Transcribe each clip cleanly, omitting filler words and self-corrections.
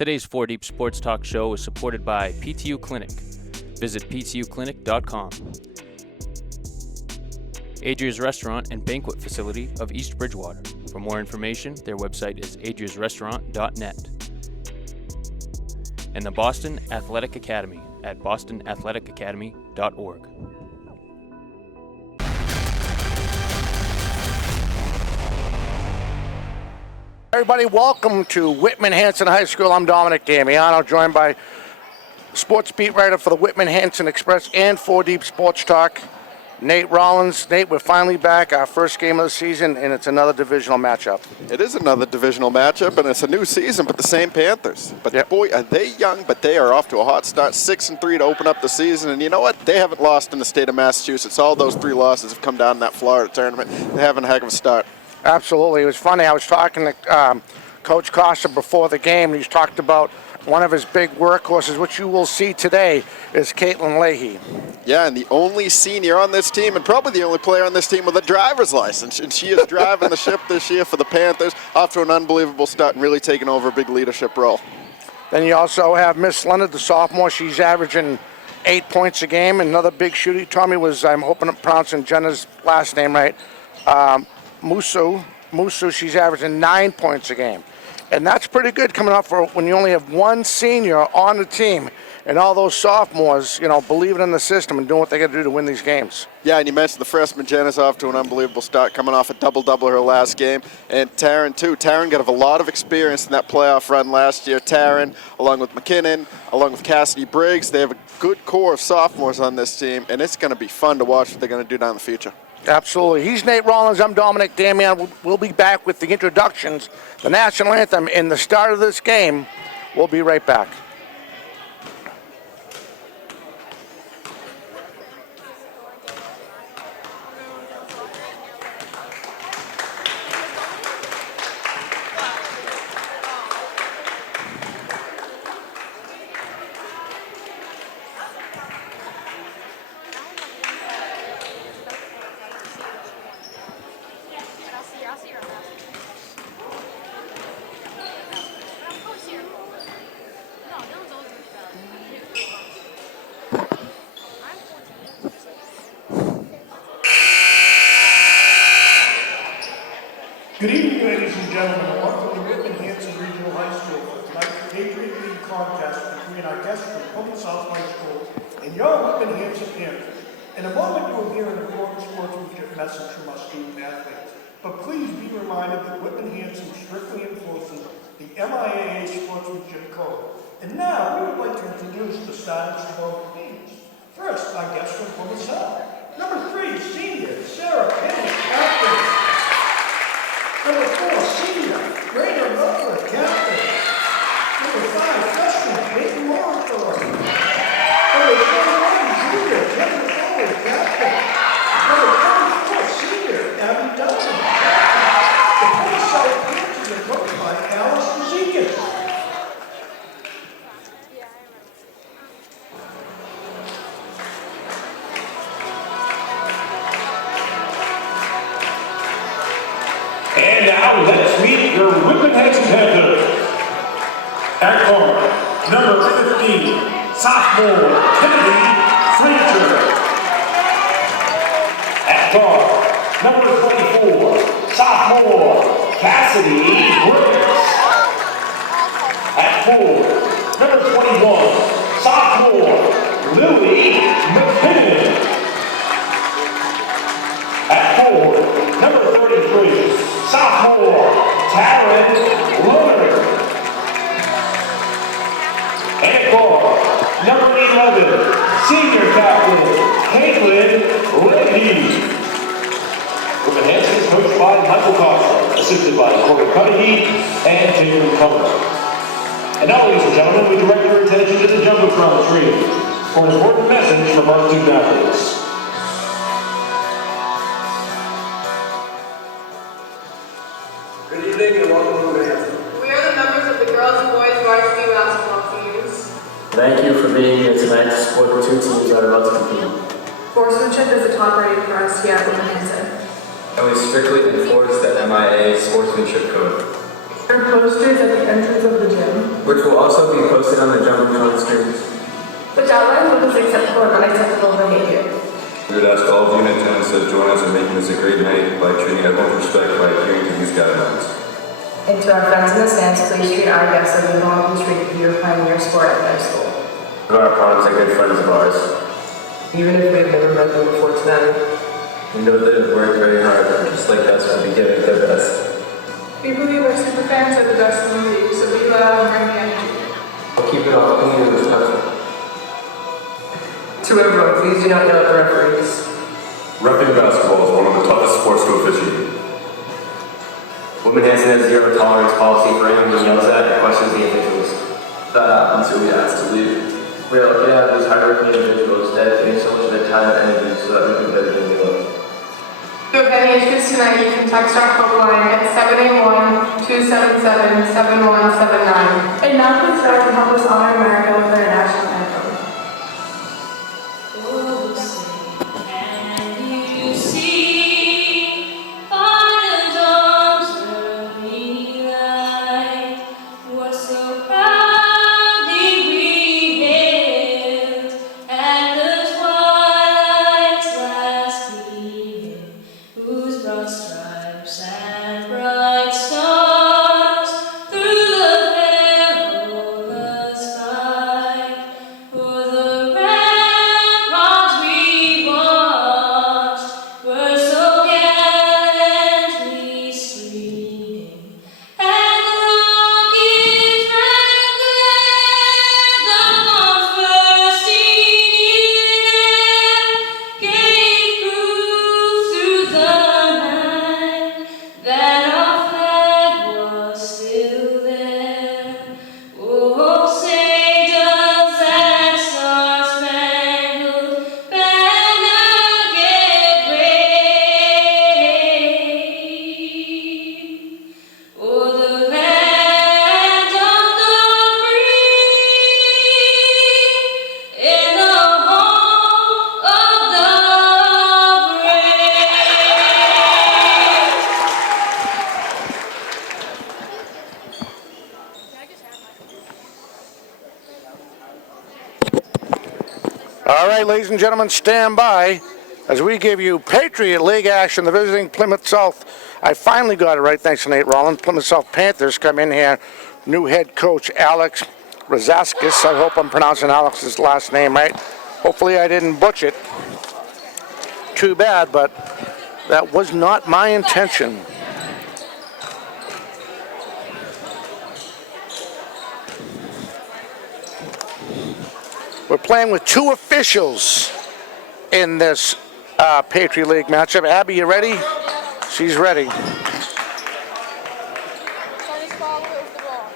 Today's 4 Deep Sports Talk show is supported by PTU Clinic. Visit ptuclinic.com. Adria's Restaurant and Banquet Facility of East Bridgewater. For more information, their website is adriasrestaurant.net. And the Boston Athletic Academy at bostonathleticacademy.org. Everybody, welcome to Whitman Hanson High School. I'm Dominic Damiano, joined by sports beat writer for the Whitman Hanson Express and 4 Deep Sports Talk, Nate Rollins. Nate, we're finally back, our first game of the season, and it's another divisional matchup. It is another divisional matchup, and it's a new season, but the same Panthers. But boy, are they young, but they are off to a hot start, 6-3 to open up the season. And you know what? They haven't lost in the state of Massachusetts. All those 3 losses have come down in that Florida tournament. They're having a heck of a start. Absolutely. It was funny. I was talking to Coach Costa before the game, and he's talked about one of his big workhorses, which you will see today, is Caitlin Leahy. Yeah, and the only senior on this team, and probably the only player on this team with a driver's license. And she is driving the ship this year for the Panthers, off to an unbelievable start and really taking over a big leadership role. Then you also have Miss Leonard, the sophomore. She's averaging 8 points a game. Another big shooter. Tommy was, I'm hoping I'm pronouncing Jenna's last name right, Musu, she's averaging 9 points a game. And that's pretty good coming up for when you only have one senior on the team and all those sophomores, believing in the system and doing what they got to do to win these games. Yeah, and you mentioned the freshman Jenna's off to an unbelievable start, coming off a double-double her last game. And Taryn, too. Taryn got a lot of experience in that playoff run last year. Taryn, along with McKinnon, along with Cassidy Briggs, they have a good core of sophomores on this team, and it's going to be fun to watch what they're going to do down in the future. Absolutely. He's Nate Rollins. I'm Dominic Damian. We'll be back with the introductions, the national anthem, and the start of this game. We'll be right back. Good evening, ladies and gentlemen. Welcome to Whitman Hanson Regional High School for tonight's Patriot League contest between our guests from Plymouth South High School and your Whitman Hanson Panthers. In a moment, you will hear an important sportsmanship message from our student athletes. But please be reminded that Whitman Hanson strictly enforces the MIAA Sportsmanship Code. And now, we would like to introduce the starters for both teams. First, our guest from Plymouth South. Number 3, senior Sarah Penny, captain. Number 4, senior, Rainer Butler, captain. Number 5, freshman, Peyton Moore. Number 21, junior, Kevin Foley, captain. Number 24, senior, Abby Duncan, captain. The Plymouth South Panthers are coached by Alice Mazekas. And now let's meet your Whitman Hanson Panthers. At guard, number 15, sophomore Kennedy Frazier. At guard, number 24, sophomore Cassidy Briggs. At forward, number 21, sophomore Lily McKinnon. At forward, number 33, sophomore Taryn Leonard. And at guard, number 11, senior captain Caitlin Leahy. Whitman Hanson is coached by Michael Costa, assisted by Corey Cudahy and Jacob Cumber. And now, ladies and gentlemen, we direct your attention to the Jumbotron tree for an important message from our student athletes. Good evening and welcome to Whitman Hanson. We are the members of the girls and boys varsity basketball teams. Thank you for being here tonight to support the 2 teams that are about to compete. Sportsmanship is a top rating for us here at Whitman Hanson. And we strictly enforce the MIAA Sportsmanship Code. There are posters at the entrance of the gym, which will also be posted on the Jumbotron screens. which outlines what is acceptable and unacceptable behavior. We would ask all of you in attendance to join us in making this a great night by treating everyone with respect by adhering to these guidelines. And to our friends in the stands, please treat our guests as we want to be treated if you are playing your sport at their school. And our opponents are good friends of ours. Even if we've never met them before tonight, We know that they've worked very hard, and just like us, will be giving it their best. we believe our super fans are the best in the league, so be loud and bring the energy. We'll keep it all clean and respectful. To everyone, please do not yell at the referees. Reffing basketball is one of the toughest sports to officiate. Whitman Hanson has zero tolerance policy for anyone who yells at and questions the officials. That happens, so we ask to leave. We are lucky to have these hardworking individuals dedicating so much of their time and energy so that we can better than we look. If you have any issues tonight, you can text our helpline at 781-277-7179. And now please rise and help us honor America with our national anthem. Stripes and bright stars through the perilous fight. For the ramparts we watched were so gallantly streaming, and the rockets rang the bombs bursting in air, gave proof through the that our flag was still there. Oh, say does that star-spangled banner get waved o'er the land of the free, in the home of the brave? All right, ladies and gentlemen, stand by as we give you Patriot League action, the visiting Plymouth South. I finally got it right, thanks to Nate Rollins. Plymouth South Panthers come in here. New head coach Alex Rozaskis. I hope I'm pronouncing Alex's last name right. Hopefully I didn't butcher it. Too bad, but that was not my intention. We're playing with two officials in this Patriot League matchup. Abby, you ready? She's ready.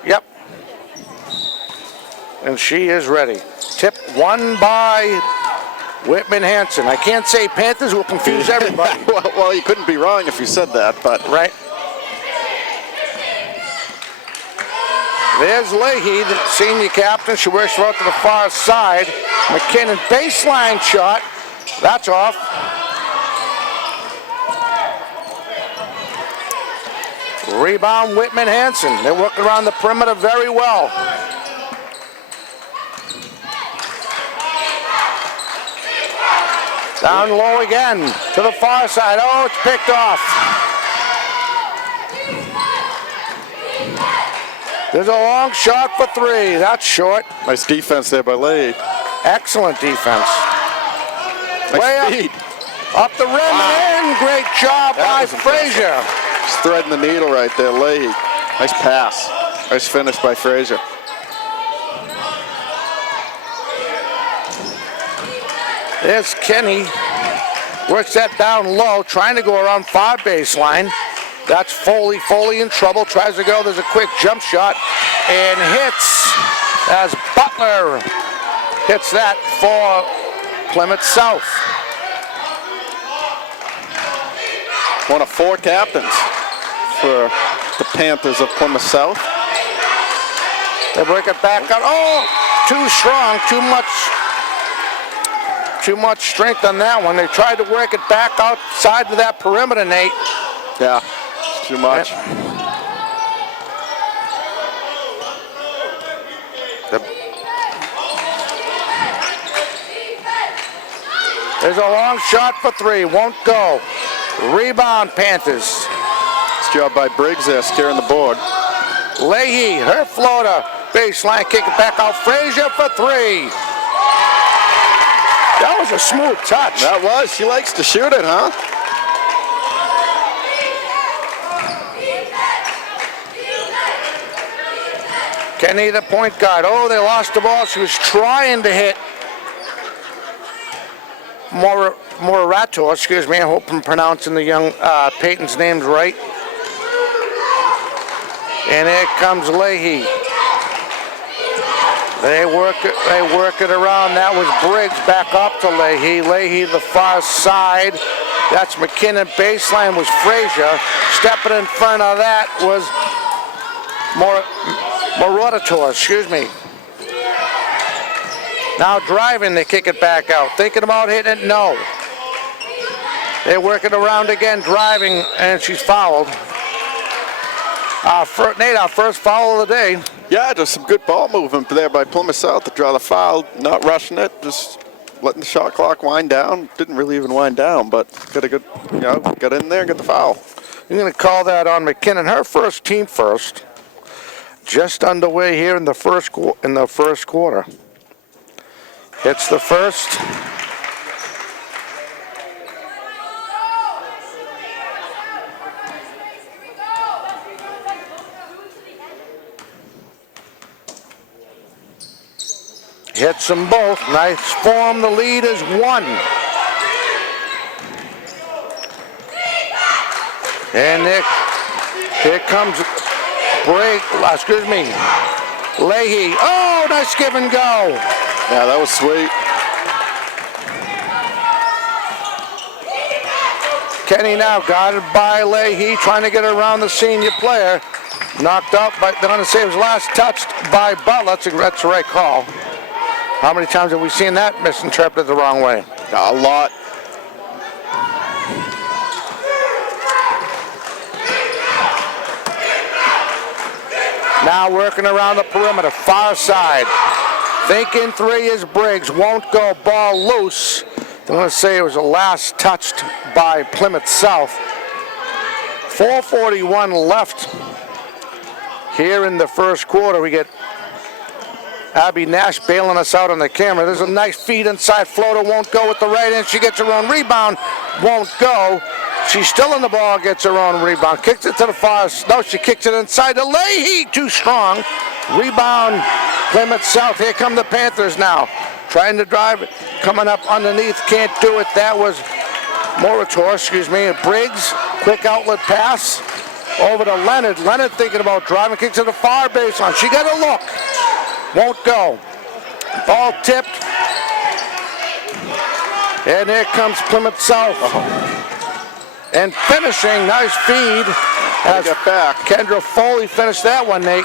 Yep. And she is ready. Tip won by Whitman Hanson. I can't say Panthers, will confuse everybody. Well, you couldn't be wrong if you said that, but... Right. There's Leahy, the senior captain. She works out to the far side. McKinnon, baseline shot. That's off. Rebound, Whitman Hanson. They're working around the perimeter very well. Down low again to the far side. Oh, it's picked off. There's a long shot for three. That's short. Nice defense there by Leahy. Excellent defense. Nice Way speed. up the rim and in. Great job by Frazier. Just threading the needle right there, Leahy. Nice pass. Nice finish by Frazier. There's Kenny. Works that down low, trying to go around far baseline. That's Foley. Foley in trouble. Tries to go. There's a quick jump shot and hits as Butler hits that for Plymouth South. One of four captains for the Panthers of Plymouth South. They break it back out. Oh, too strong. Too much strength on that one. They tried to work it back outside to that perimeter, Nate. Yeah, it's too much. There's a long shot for three. Won't go. Rebound, Panthers. Nice job by Briggs there, securing the board. Leahy, her floater. Baseline, kick it back out. Frazier for three. That was a smooth touch. That was. She likes to shoot it, huh? Kenny, the point guard. Oh, they lost the ball. She was trying to hit Morato, excuse me. I hope I'm pronouncing the young Peyton's names right. And here comes Leahy. They work it around. That was Briggs back up to Leahy. Leahy the far side. That's McKinnon. Baseline was Frazier. Stepping in front of that was Morato, excuse me. Now driving, they kick it back out. Thinking about hitting it, no. They work it around again, driving, and she's fouled. Nate, our first foul of the day. Yeah, just some good ball movement there by Plymouth South to draw the foul. Not rushing it, just letting the shot clock wind down. Didn't really even wind down, but got a good, got in there and got the foul. I'm going to call that on McKinnon. Her first, team first. Just underway here in the first quarter. Hits the first. Hits them both. Nice form. The lead is 1. And here comes Leahy. Oh, nice give and go. Yeah, that was sweet. Kenny now guarded by Leahy, trying to get around the senior player. Knocked up, but they're going to say it was last touched by Butler. That's the right call. How many times have we seen that misinterpreted the wrong way? A lot. Now working around the perimeter, far side. Thinking three is Briggs, won't go, ball loose. I'm going to say it was the last touched by Plymouth South. 4:41 left here in the first quarter. We get Abby Nash bailing us out on the camera. There's a nice feed inside floater, won't go with the right hand. She gets her own rebound, won't go. She's still in the ball, gets her own rebound. Kicks it to the far, no, she kicks it inside to Leahy, too strong. Rebound, Plymouth South. Here come the Panthers now. Trying to drive it, coming up underneath, can't do it. That was Morator, excuse me. Briggs, quick outlet pass over to Leonard. Leonard thinking about driving, kicks to the far baseline. She got a look, won't go. Ball tipped. And here comes Plymouth South. And finishing, nice feed. As back. Kendra Foley finished that one, Nate.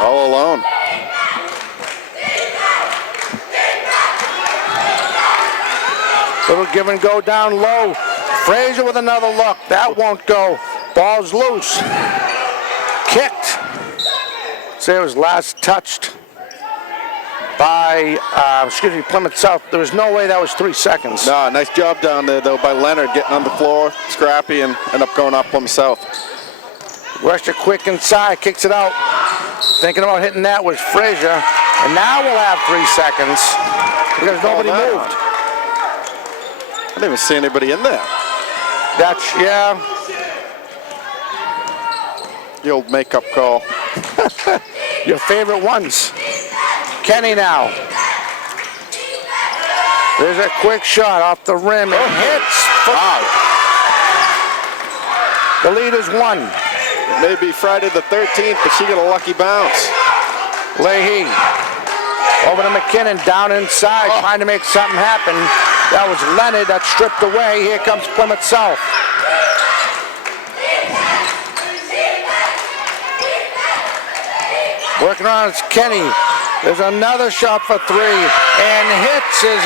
All alone. Little give and go down low. Frazier with another look. That won't go. Ball's loose. Kicked. Say it was last touched by, Plymouth South. There was no way that was 3 seconds. No, nice job down there, though, by Leonard getting on the floor, scrappy, and end up going off Plymouth South. Rushed it quick inside, kicks it out. Thinking about hitting that was Frazier. And now we'll have 3 seconds because nobody moved. I didn't even see anybody in there. That's, yeah. The old makeup call. Your favorite ones. Kenny now. There's a quick shot off the rim. It hits. Wow. The lead is 1. It may be Friday the 13th, but she got a lucky bounce. Leahy. Over to McKinnon, down inside, trying to make something happen. That was Leonard that stripped away. Here comes Plymouth South. Working on it's Kenny. There's another shot for 3, and hits is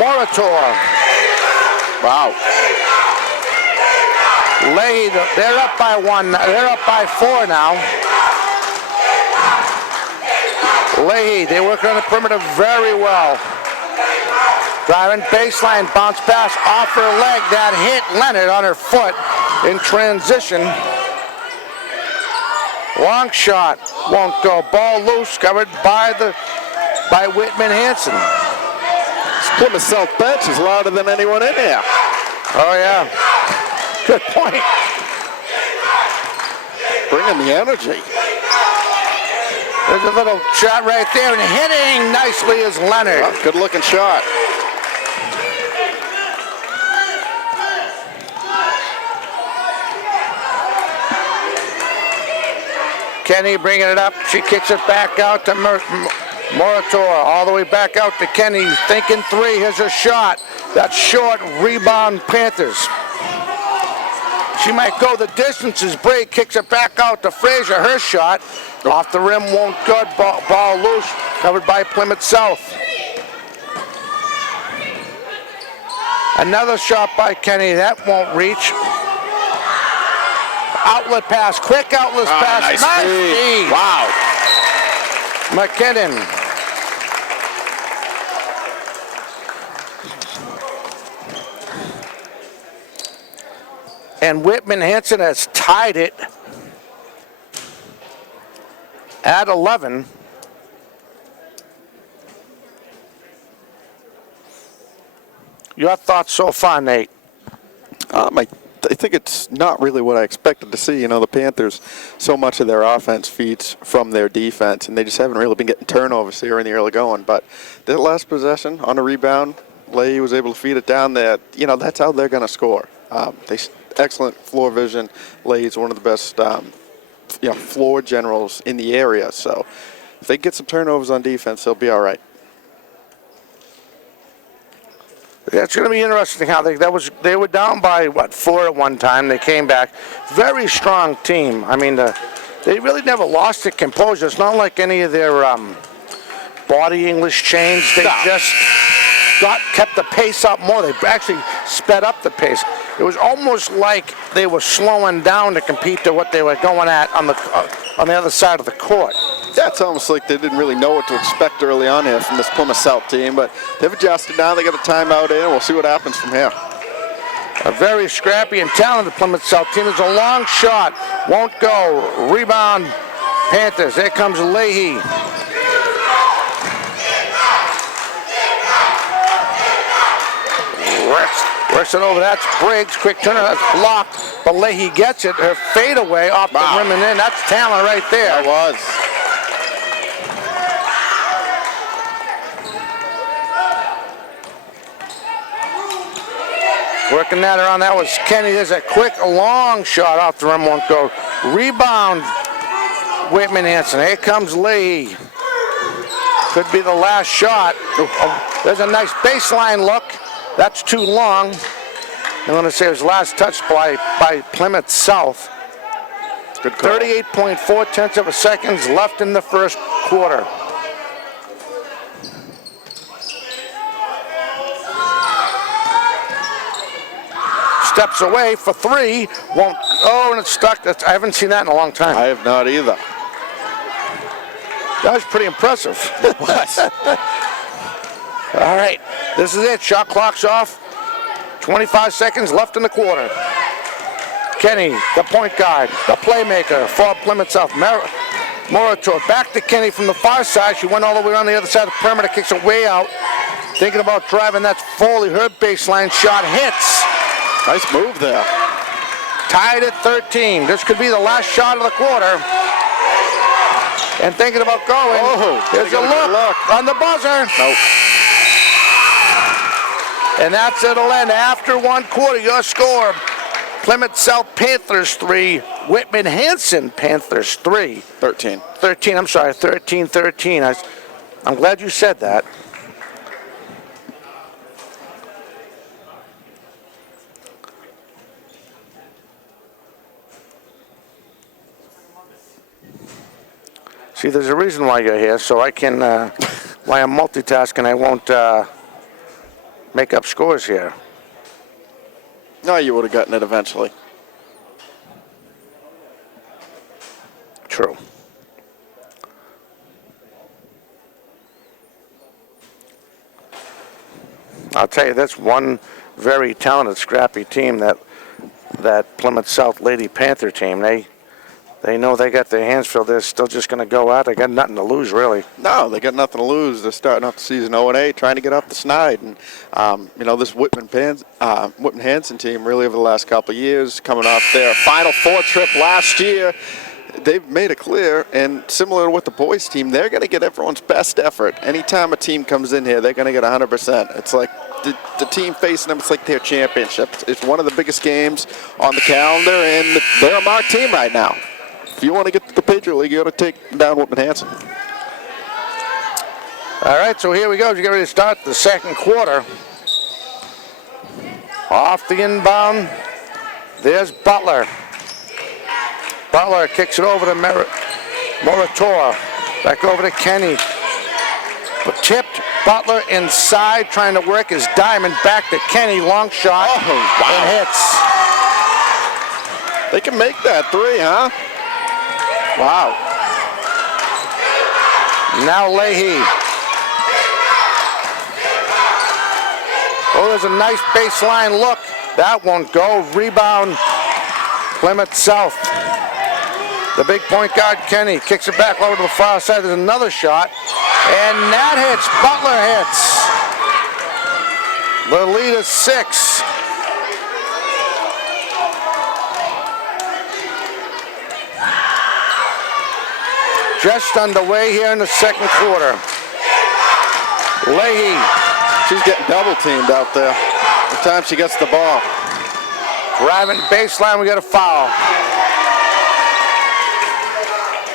Morator. Wow. Leahy, they're up by 1. They're up by 4 now. Leahy, they work on the perimeter very well. Driving baseline, bounce pass off her leg. That hit Leonard on her foot in transition. Long shot, won't go. Ball loose, covered by Whitman Hanson. This Plymouth South bench is louder than anyone in here. Oh yeah, good point. Bringing the energy. There's a little shot right there, and hitting nicely is Leonard. Well, good looking shot. Kenny bringing it up. She kicks it back out to Murator. All the way back out to Kenny. Thinking three. Here's her shot. That's short. Rebound Panthers. She might go the distance as Bray kicks it back out to Frazier. Her shot off the rim won't good. Ball loose. Covered by Plymouth South. Another shot by Kenny. That won't reach. Outlet pass, quick outlet pass. Nice feed. Wow. McKinnon. And Whitman Hanson has tied it at 11. Your thoughts so far, Nate? I think it's not really what I expected to see. You know, the Panthers, so much of their offense feeds from their defense, and they just haven't really been getting turnovers here in the early going. But that last possession on a rebound, Leahy was able to feed it down there. You know, that's how they're going to score. Excellent floor vision. Leahy's one of the best, floor generals in the area. So if they get some turnovers on defense, they'll be all right. Yeah, it's going to be interesting how they were down by 4 at one time. They came back. Very strong team. I mean, they really never lost their composure. It's not like any of their body English changed. They just kept the pace up more. They actually sped up the pace. It was almost like they were slowing down to compete to what they were going at on the other side of the court. Yeah, it's almost like they didn't really know what to expect early on here from this Plymouth South team, but they've adjusted now. They got a timeout in. We'll see what happens from here. A very scrappy and talented Plymouth South team. There's a long shot. Won't go. Rebound Panthers. There comes Leahy. Works it over. That's Briggs. Quick turner. That's blocked. But Leahy gets it. Her fadeaway off the rim and in. That's talent right there. That was. Working that around. That was Kenny. There's a quick, long shot off the rim. Won't go. Rebound Whitman Hanson. Here comes Leahy. Could be the last shot. There's a nice baseline look. That's too long. I'm going to say it was last touch by Plymouth South. Good call. 38.4 seconds left in the first quarter. Steps away for three. Won't. Oh, and it's stuck. I haven't seen that in a long time. I have not either. That was pretty impressive. It was. All right, this is it. Shot clock's off. 25 seconds left in the quarter. Kenny, the point guard, the playmaker for Plymouth South. Murator back to Kenny from the far side. She went all the way on the other side of the perimeter, kicks it way out. Thinking about driving. That's Foley. Her baseline shot hits. Nice move there. Tied at 13. This could be the last shot of the quarter. And thinking about going. Oh, there's a look on the buzzer. Nope. And that's it'll end after one quarter. Your score: Plymouth South Panthers 3, Whitman Hanson Panthers 3. 13. 13. I'm sorry, 13-13. I'm glad you said that. See, there's a reason why you're here, so I can, why I'm multitasking, I won't make up scores here. No, you would have gotten it eventually. True. I'll tell you, that's one very talented, scrappy team, that Plymouth South Lady Panther team. They know they got their hands filled. They're still just going to go out. They got nothing to lose, really. No, they got nothing to lose. They're starting off the season 0-8, trying to get off the snide. And, this Whitman Hanson team, really over the last couple of years, coming off their Final Four trip last year, they've made it clear, and similar to what the boys team, they're going to get everyone's best effort. Anytime a team comes in here, they're going to get 100%. It's like the team facing them, it's like their championship. It's one of the biggest games on the calendar, and they're a marked team right now. If you want to get to the Patriot League, you got to take down Whitman Hanson. All right, so here we go. You get ready to start the second quarter. Off the inbound, there's Butler. Butler kicks it over to Moritor. Back over to Kenny. But tipped, Butler inside, trying to work his diamond. Back to Kenny, long shot, and hits. They can make that three, huh? Wow. Now Leahy. Oh, there's a nice baseline look. That won't go. Rebound, Plymouth South. The big point guard, Kenny, kicks it back over to the far side. There's another shot. And that hits. Butler hits. The lead is 6. Just underway here in the second quarter. Leahy. She's getting double teamed out there. The time she gets the ball. Driving baseline, we got a foul.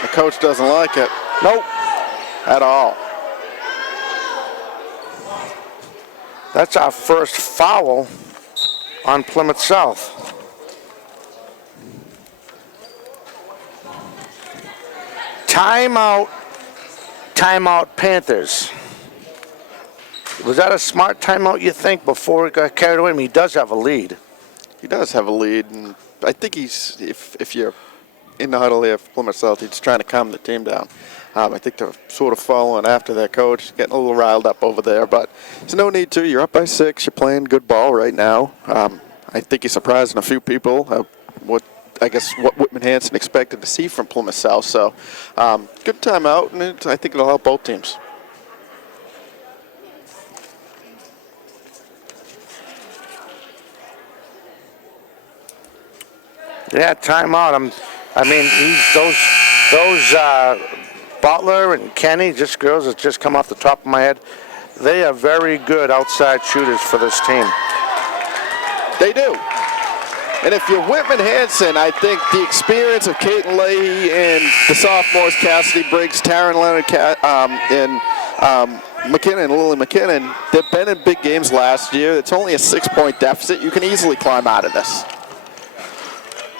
The coach doesn't like it. Nope. At all. That's our first foul on Plymouth South. Timeout. Timeout, Panthers. Was that a smart timeout, you think, before it got carried away? I mean, he does have a lead. He does have a lead, and I think he's, if you're in the huddle here for Plymouth South, he's trying to calm the team down. I think they're sort of following after their coach, getting a little riled up over there, but there's no need to. You're up by 6. You're playing good ball right now. I think he's surprising a few people. What Whitman Hanson expected to see from Plymouth South. So good timeout, and I think it'll help both teams. Yeah, timeout. Those Butler and Kenny, just girls that just come off the top of my head, they are very good outside shooters for this team. They do. And if you're Whitman Hanson, I think the experience of Caden Leahy and the sophomores, Cassidy Briggs, Taryn Leonard, and McKinnon, Lily McKinnon, they've been in big games last year. It's only a 6-point deficit. You can easily climb out of this.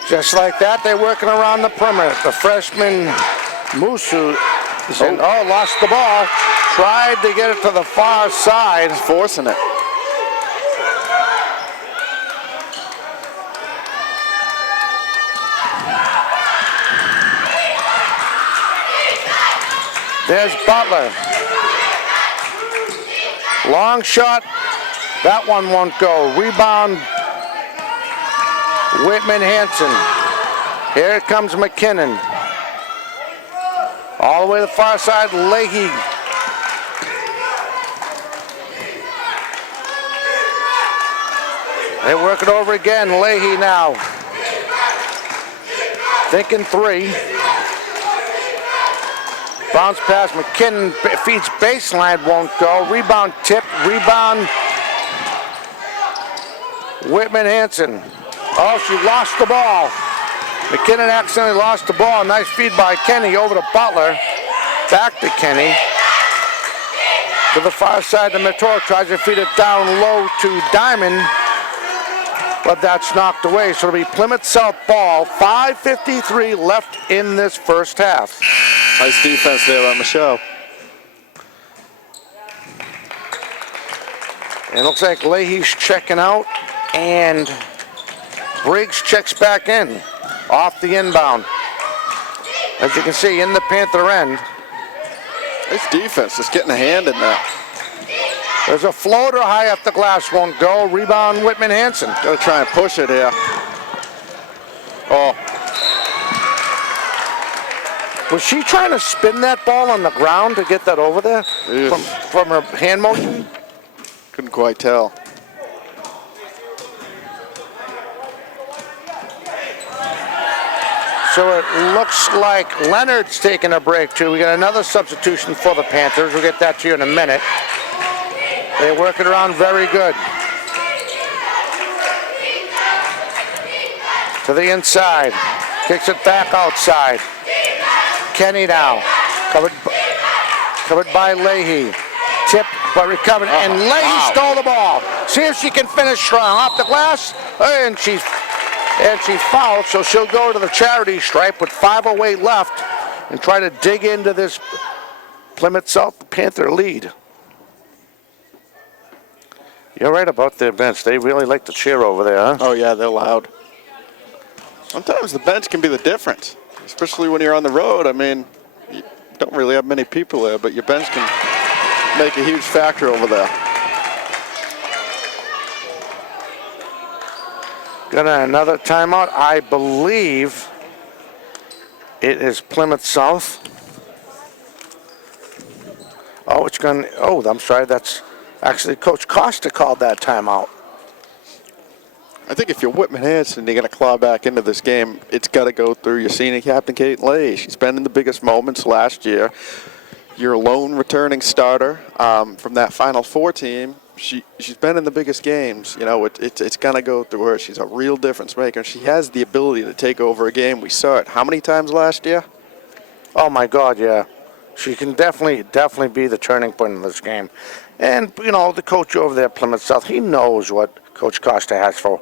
Just like that, they're working around the perimeter. The freshman Musu lost the ball. Tried to get it to the far side. Forcing it. There's Butler. Long shot. That one won't go. Rebound, Whitman Hanson. Here comes McKinnon. All the way to the far side, Leahy. They work it over again. Leahy now. Thinking 3. Bounce pass, McKinnon feeds baseline, won't go. Rebound tip, rebound. Whitman Hanson. Oh, she lost the ball. McKinnon accidentally lost the ball. Nice feed by Kenny over to Butler. Back to Kenny. To the far side, the Mator tries to feed it down low to Diamond. But that's knocked away. So it'll be Plymouth South ball. 5:53 left in this first half. Nice defense there by Michelle. And it looks like Leahy's checking out. And Briggs checks back in. Off the inbound. As you can see, in the Panther end. Nice defense, just getting a hand in that. There's a floater high up the glass, won't go. Rebound, Whitman Hanson. Got to try and push it here. Oh. Was she trying to spin that ball on the ground to get that over there from her hand motion? Couldn't quite tell. So it looks like Leonard's taking a break too. We got another substitution for the Panthers. We'll get that to you in a minute. They work it around very good. To the inside. Kicks it back outside. Kenny now. Covered by Leahy. Tipped but recovered. And Leahy stole the ball. See if she can finish strong. Off the glass. And she fouled, so she'll go to the charity stripe with 5:08 left and try to dig into this Plymouth South Panther lead. You're right about their bench. They really like to cheer over there, huh? Oh, yeah, they're loud. Sometimes the bench can be the difference, especially when you're on the road. I mean, you don't really have many people there, but your bench can make a huge factor over there. Got another timeout. I believe it is Plymouth South. Oh, it's going. Oh, I'm sorry. That's actually Coach Costa called that timeout. I think if you're Whitman Hanson, you're going to claw back into this game. It's got to go through your senior captain, Kate Leahy. She's been in the biggest moments last year. Your lone returning starter from that Final Four team. She's been in the biggest games. You know, it's going to go through her. She's a real difference maker. She has the ability to take over a game. We saw it how many times last year? Oh, my God, yeah. She can definitely be the turning point in this game. And, you know, the coach over there at Plymouth South, he knows what Coach Costa has for,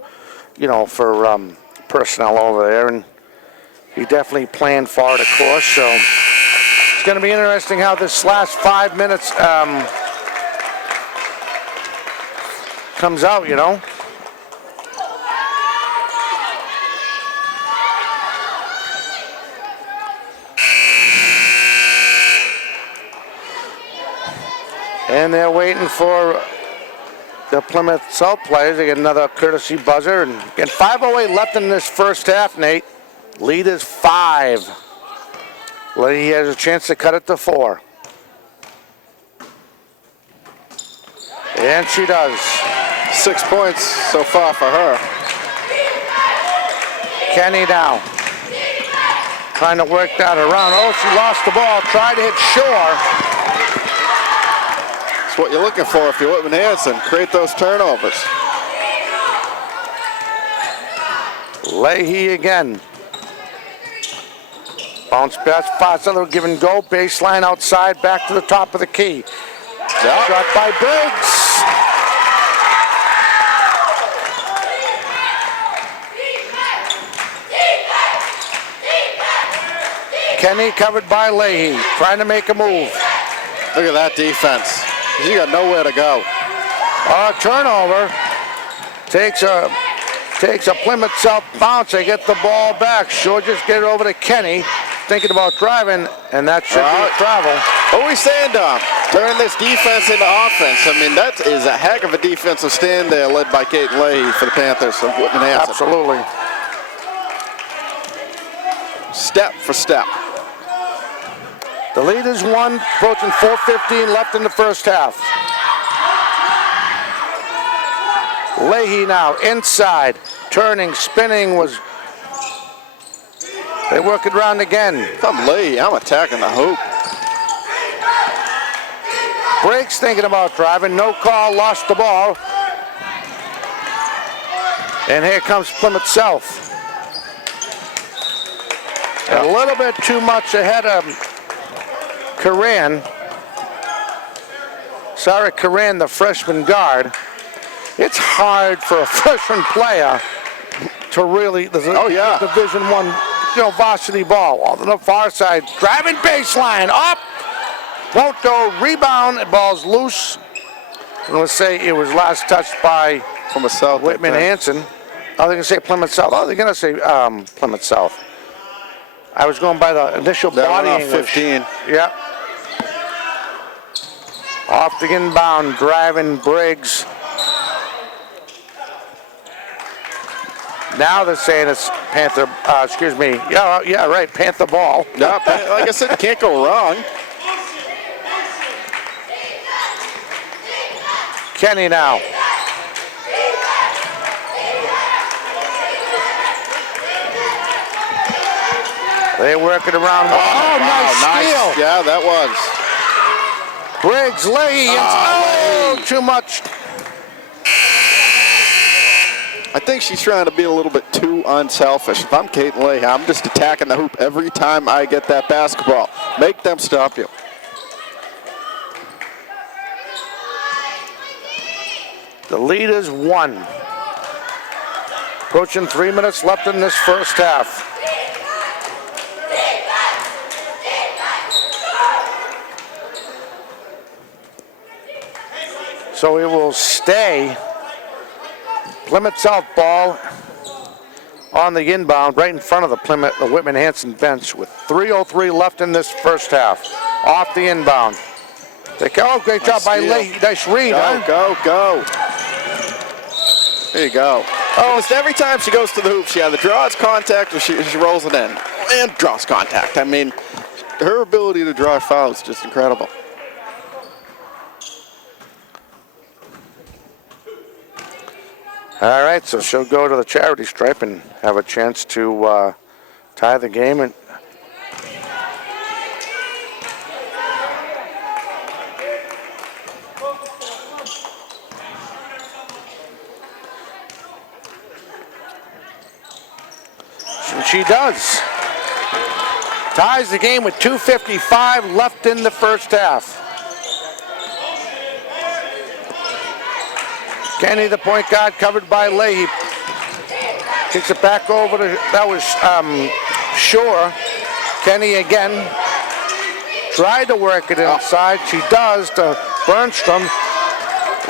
personnel over there. And he definitely planned for it, of course. So it's going to be interesting how this last 5 minutes comes out, you know. And they're waiting for the Plymouth South players. They get another courtesy buzzer. And again, 5:08 left in this first half, Nate. Lead is 5. He has a chance to cut it to 4. And she does. 6 points so far for her. Kenny now. Trying to work that around. Oh, she lost the ball. Tried to hit Shore. That's what you're looking for if you're Whitman Hanson. Create those turnovers. Leahy again. Bounce pass, fast, other give and go. Baseline outside, back to the top of the key. Yep. Shot by Biggs. Kenny covered by Leahy, trying to make a move. Look at that defense. She got nowhere to go. Turnover. Takes a Plymouth South bounce. They get the ball back. Shore just get it over to Kenny. Thinking about driving, and that should be a travel. What are we saying, Dom? Turn this defense into offense. I mean, that is a heck of a defensive stand there, led by Kate Leahy for the Panthers of Whitman Hanson. Absolutely. Step for step. The lead is 1, approaching 4:15 left in the first half. Leahy now inside, turning, spinning was. They work it around again. Come Leahy, I'm attacking the hoop. Breaks, thinking about driving, no call, lost the ball. And here comes Plymouth South. A little bit too much ahead of Coran. Sarah Coran, the freshman guard. It's hard for a freshman player to really, Division I, varsity ball. On the far side, driving baseline, up, won't go, rebound, ball's loose. I'm going to say it was last touched by Plymouth South. Whitman Hanson. Oh, they're going to say Plymouth South. Oh, they're going to say Plymouth South. I was going by the initial body English. 15. Yeah. Off the inbound, driving Briggs. Now they're saying it's Panther, excuse me. Yeah, right, Panther ball. No, like I said, you can't go wrong. Kenny now. They work it around. Oh, nice steal. Yeah, that was. Briggs, Leahy. Too much. I think she's trying to be a little bit too unselfish. If I'm Kate Leahy, I'm just attacking the hoop every time I get that basketball. Make them stop you. The lead is 1. Approaching 3 minutes left in this first half. So it will stay. Plymouth South ball on the inbound right in front of the Whitman Hanson bench with 3:03 left in this first half. Off the inbound. Great job by Lee. Nice read, Go. There you go. Almost every time she goes to the hoop, she either draws contact or she rolls it in. And draws contact. I mean, her ability to draw fouls is just incredible. All right, so she'll go to the charity stripe and have a chance to tie the game. And she does. Ties the game with 2:55 left in the first half. Kenny, the point guard, covered by Leahy. Kicks it back over to, that was Shore. Kenny again. Tried to work it inside. She does to Bernstrom.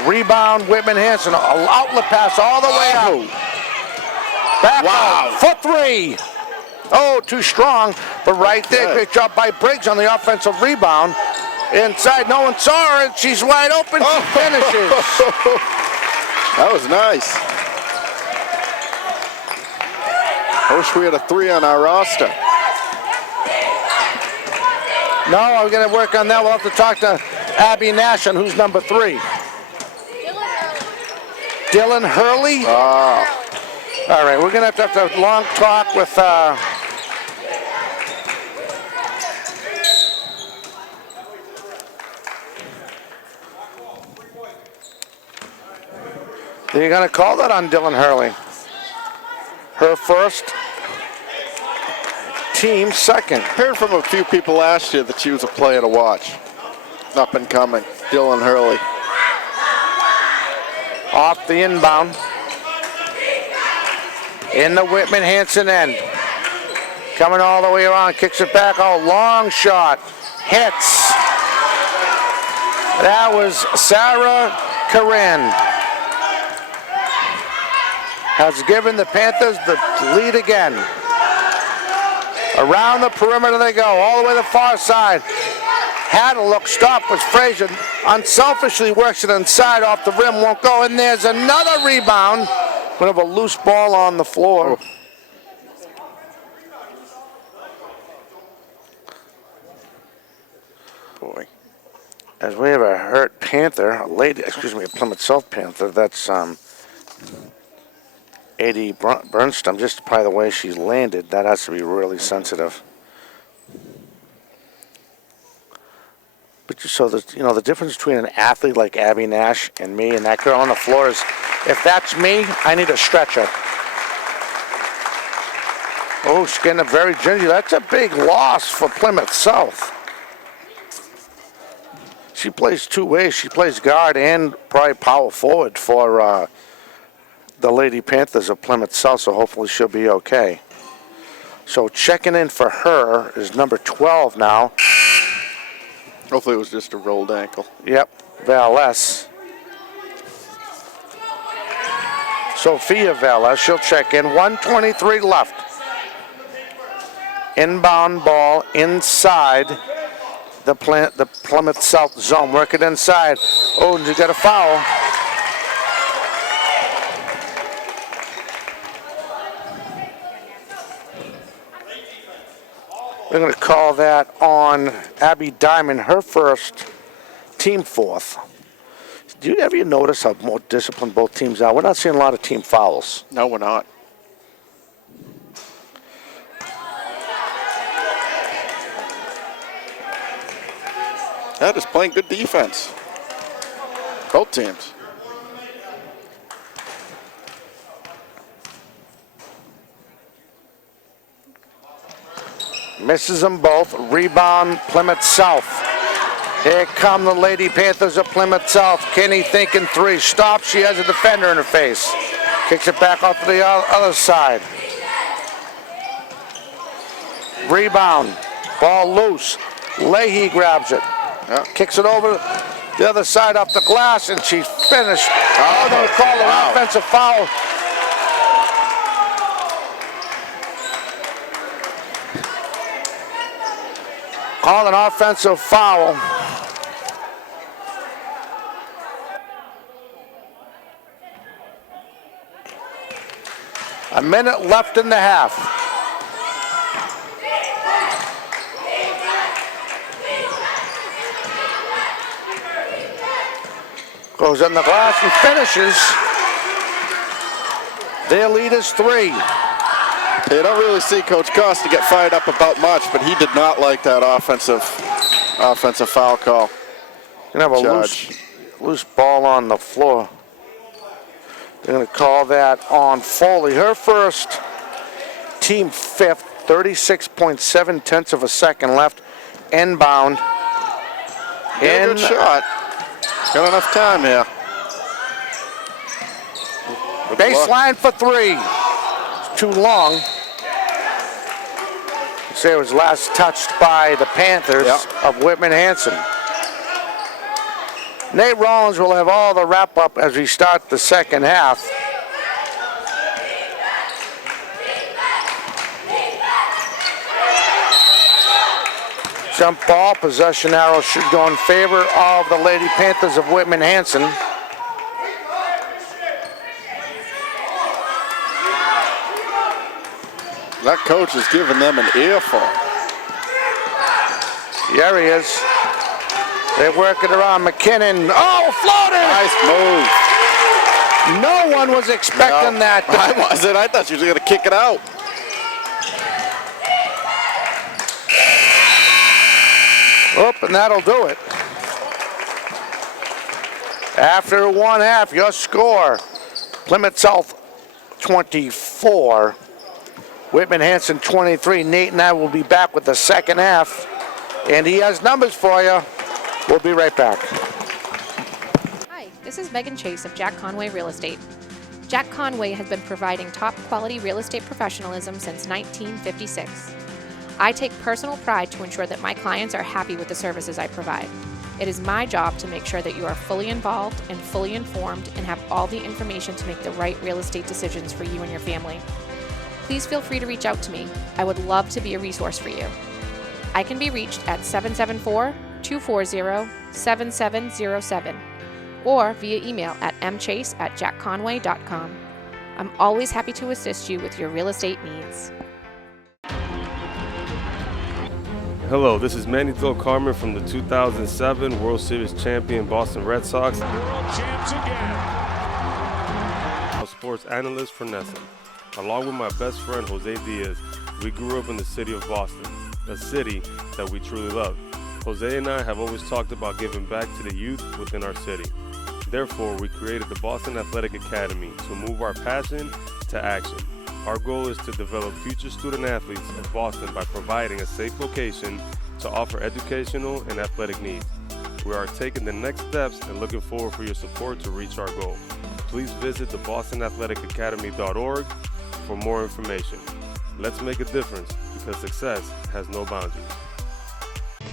Rebound, Whitman Hanson. An outlet pass all the way out. Back out. For 3. Oh, too strong, but right there. Great job by Briggs on the offensive rebound. Inside, no one saw her, and she's wide open. She finishes. That was nice. I wish we had a 3 on our roster. No, we're going to work on that. We'll have to talk to Abby Nash on who's number 3. Dylan Hurley? All right, we're going to have a long talk with... You're going to call that on Dylan Hurley. Her first, team second. Heard from a few people last year that she was a player to watch. Up and coming, Dylan Hurley. Off the inbound. In the Whitman Hanson end. Coming all the way around, kicks it back. Oh, long shot. Hits. That was Sarah Corinne. Has given the Panthers the lead again. Around the perimeter they go, all the way to the far side. Had a look, stop was Frazier. Unselfishly works it inside, off the rim, won't go. And there's another rebound. Bit of a loose ball on the floor. Boy. As we have a hurt Panther, a Plymouth South Panther, that's A.D. Bernstrom, just by the way she's landed, that has to be really sensitive. But so the difference between an athlete like Abby Nash and me and that girl on the floor is, if that's me, I need a stretcher. Oh, she's getting a very gingy. That's a big loss for Plymouth South. She plays 2 ways. She plays guard and probably power forward for the Lady Panthers of Plymouth South, so hopefully she'll be okay. So checking in for her is number 12 now. Hopefully it was just a rolled ankle. Yep, Valles. Sophia Valles, she'll check in. 1:23 left. Inbound ball inside the Plymouth South zone. Work it inside. Oh, and you got a foul. We're going to call that on Abby Diamond, her first, team fourth. Do you ever notice how more disciplined both teams are? We're not seeing a lot of team fouls. No, we're not. That is playing good defense. Both teams. Misses them both. Rebound, Plymouth South. Here come the Lady Panthers of Plymouth South. Kenny thinking three. Stops. She has a defender in her face. Kicks it back out to the other side. Rebound. Ball loose. Leahy grabs it. Kicks it over the other side off the glass, and she's finished. Oh, they'll call an offensive foul. Call an offensive foul. A minute left in the half. Goes in the glass and finishes. Their lead is 3. You don't really see Coach Costa get fired up about much, but he did not like that offensive foul call. Gonna have a loose ball on the floor. They're gonna call that on Foley. Her first, team fifth, 36.7 tenths of a second left. Inbound. Good shot. Got enough time here. Baseline for 3. It's too long. Say it was last touched by the Panthers of Whitman Hanson. Nate Rollins will have all the wrap up as we start the second half. Jump ball, possession arrow should go in favor of the Lady Panthers of Whitman Hanson. That coach is giving them an earful. There he is. They work it around McKinnon. Oh, floater! Nice move. No one was expecting that. I wasn't. I thought she was going to kick it out. Oh, and that'll do it. After one half, your score, Plymouth South 24, Whitman Hanson 23. Nate and I will be back with the second half, and he has numbers for you. We'll be right back. Hi, this is Megan Chase of Jack Conway Real Estate. Jack Conway has been providing top quality real estate professionalism since 1956. I take personal pride to ensure that my clients are happy with the services I provide. It is my job to make sure that you are fully involved and fully informed and have all the information to make the right real estate decisions for you and your family. Please feel free to reach out to me. I would love to be a resource for you. I can be reached at 774-240-7707 or via email at mchase@jackconway.com. I'm always happy to assist you with your real estate needs. Hello, this is Manny Del Carmen from the 2007 World Series champion Boston Red Sox. World champs again. A sports analyst for NESN. Along with my best friend Jose Diaz, we grew up in the city of Boston, a city that we truly love. Jose and I have always talked about giving back to the youth within our city. Therefore, we created the Boston Athletic Academy to move our passion to action. Our goal is to develop future student athletes of Boston by providing a safe location to offer educational and athletic needs. We are taking the next steps and looking forward for your support to reach our goal. Please visit thebostonathleticacademy.org for more information. Let's make a difference because success has no boundaries.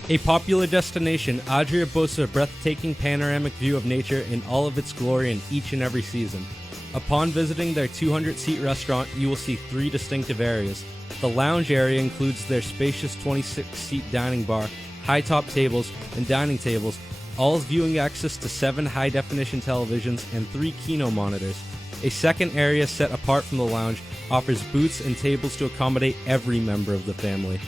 A popular destination, Adria boasts a breathtaking panoramic view of nature in all of its glory in each and every season. Upon visiting their 200-seat restaurant, you will see 3 distinctive areas. The lounge area includes their spacious 26-seat dining bar, high-top tables, and dining tables, all with viewing access to 7 high-definition televisions and 3 Kino monitors. A second area set apart from the lounge offers booths and tables to accommodate every member of the family.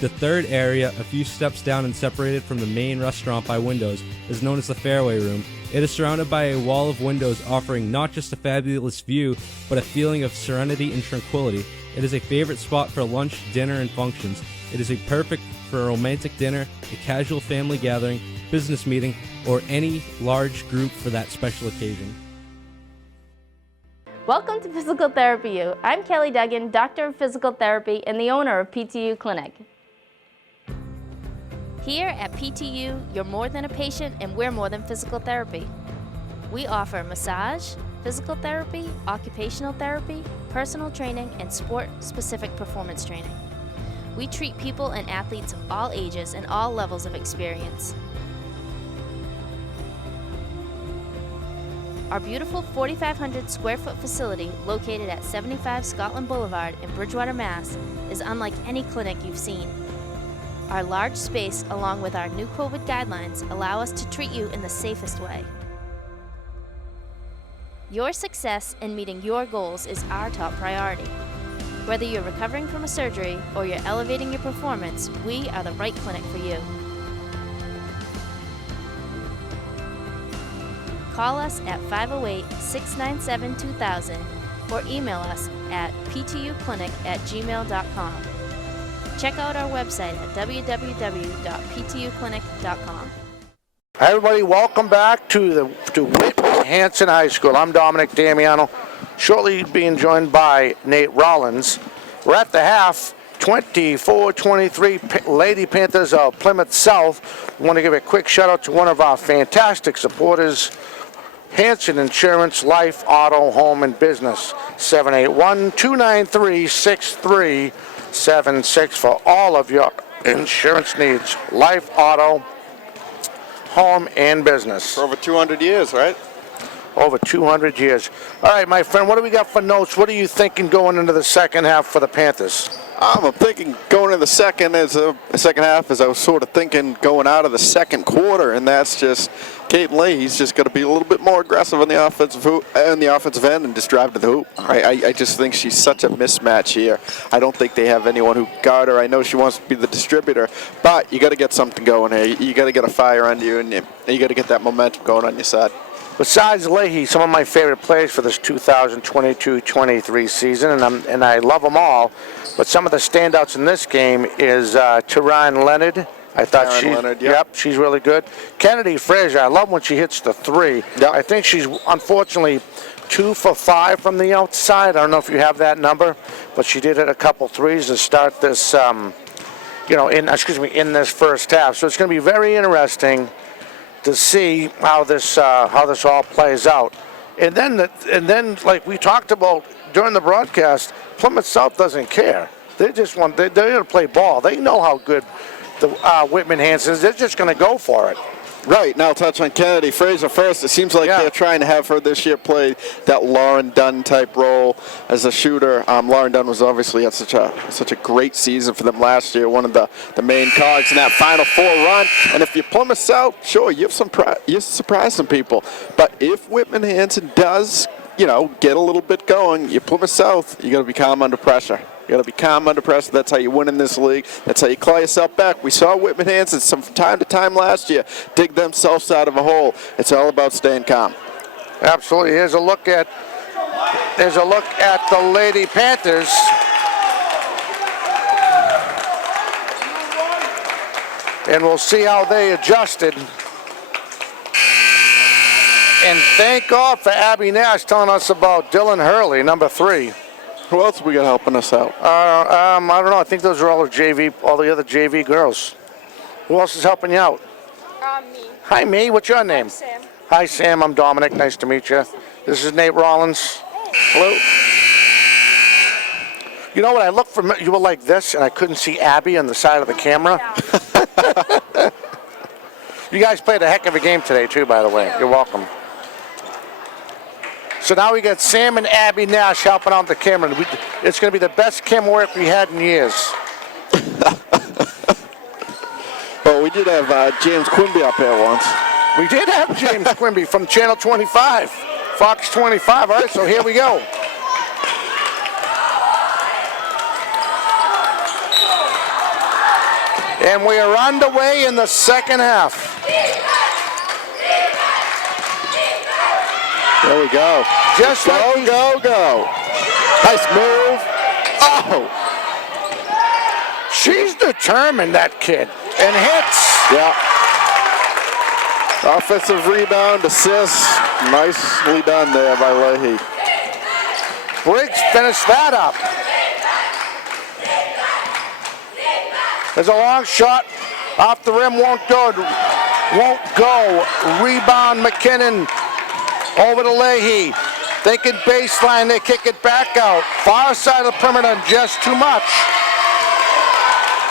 The third area, a few steps down and separated from the main restaurant by windows, is known as the Fairway Room. It is surrounded by a wall of windows offering not just a fabulous view, but a feeling of serenity and tranquility. It is a favorite spot for lunch, dinner, and functions. It is perfect for a romantic dinner, a casual family gathering, business meeting, or any large group for that special occasion. Welcome to Physical Therapy U. I'm Kelly Duggan, Doctor of Physical Therapy and the owner of PTU Clinic. Here at PTU, you're more than a patient and we're more than physical therapy. We offer massage, physical therapy, occupational therapy, personal training, and sport-specific performance training. We treat people and athletes of all ages and all levels of experience. Our beautiful 4,500 square foot facility located at 75 Scotland Boulevard in Bridgewater, Mass. is unlike any clinic you've seen. Our large space, along with our new COVID guidelines, allow us to treat you in the safest way. Your success in meeting your goals is our top priority. Whether you're recovering from a surgery or you're elevating your performance, we are the right clinic for you. Call us at 508-697-2000 or email us at ptuclinic@gmail.com. Check out our website at www.ptuclinic.com. Hi everybody, welcome back to Whitman Hanson High School. I'm Dominic Damiano, shortly being joined by Nate Rollins. We're at the half, 24-23 Lady Panthers of Plymouth South. I want to give a quick shout out to one of our fantastic supporters, Hanson Insurance, Life, Auto, Home, and Business, 781-293-6376 for all of your insurance needs. Life, Auto, Home, and Business. For over 200 years, right? Over 200 years. All right, my friend, what do we got for notes? What are you thinking going into the second half for the Panthers? I'm thinking going into the second half as I was sort of thinking going out of the second quarter, and that's just Caden Leahy's just got to be a little bit more aggressive on the offensive end and just drive to the hoop. I just think she's such a mismatch here. I don't think they have anyone who guard her. I know she wants to be the distributor, but you got to get something going here. You got to get a fire under you, and you got to get that momentum going on your side. Besides Leahy, some of my favorite players for this 2022-23 season, and I love them all, but some of the standouts in this game is Tyron Leonard. I thought she's really good. Kennedy Frazier, I love when she hits the three. Yep. I think she's unfortunately 2 for 5 from the outside. I don't know if you have that number, but she did hit a couple threes to start this, in this first half. So it's going to be very interesting to see how this all plays out. And then like we talked about during the broadcast, Plymouth South doesn't care. They just they're going to play ball. They know how good the Whitman Hanson is. They're just going to go for it. Right, now I'll touch on Kennedy Frazier first. It seems like they're trying to have her this year play that Lauren Dunn type role as a shooter. Lauren Dunn was obviously had such a great season for them last year, one of the main cogs in that Final Four run. And if you're Plymouth South, sure, you surprise some people. But if Whitman Hanson does, get a little bit going, you're Plymouth South, you got to be calm under pressure. You got to be calm under pressure. That's how you win in this league. That's how you claw yourself back. We saw Whitman Hanson from time to time last year dig themselves out of a hole. It's all about staying calm. Absolutely. Here's a look at the Lady Panthers. And we'll see how they adjusted. And thank God for Abby Nash telling us about Dylan Hurley, number 3. Who else we got helping us out? I don't know. I think those are all the other JV girls. Who else is helping you out? Me. Hi, me. What's your name? I'm Sam. Hi, Sam. I'm Dominic. Nice to meet you. This is Nate Rollins. Hello. You know what? I looked for you were like this, and I couldn't see Abby on the side of the camera. You guys played a heck of a game today, too, by the way. You're welcome. So now we got Sam and Abby Nash helping out the camera. It's going to be the best camera work we had in years. But we did have James Quimby up here once. We did have James Quimby from Channel 25, Fox 25. All right, so here we go. And we are underway in the second half. There we go. Just like go. Nice move. Oh. She's determined, that kid, and hits. Yeah. Offensive rebound, assist. Nicely done there by Leahy. Briggs finished that up. There's a long shot off the rim, won't go. Rebound, McKinnon over to Leahy. Thinking baseline, they kick it back out. Far side of the perimeter, just too much.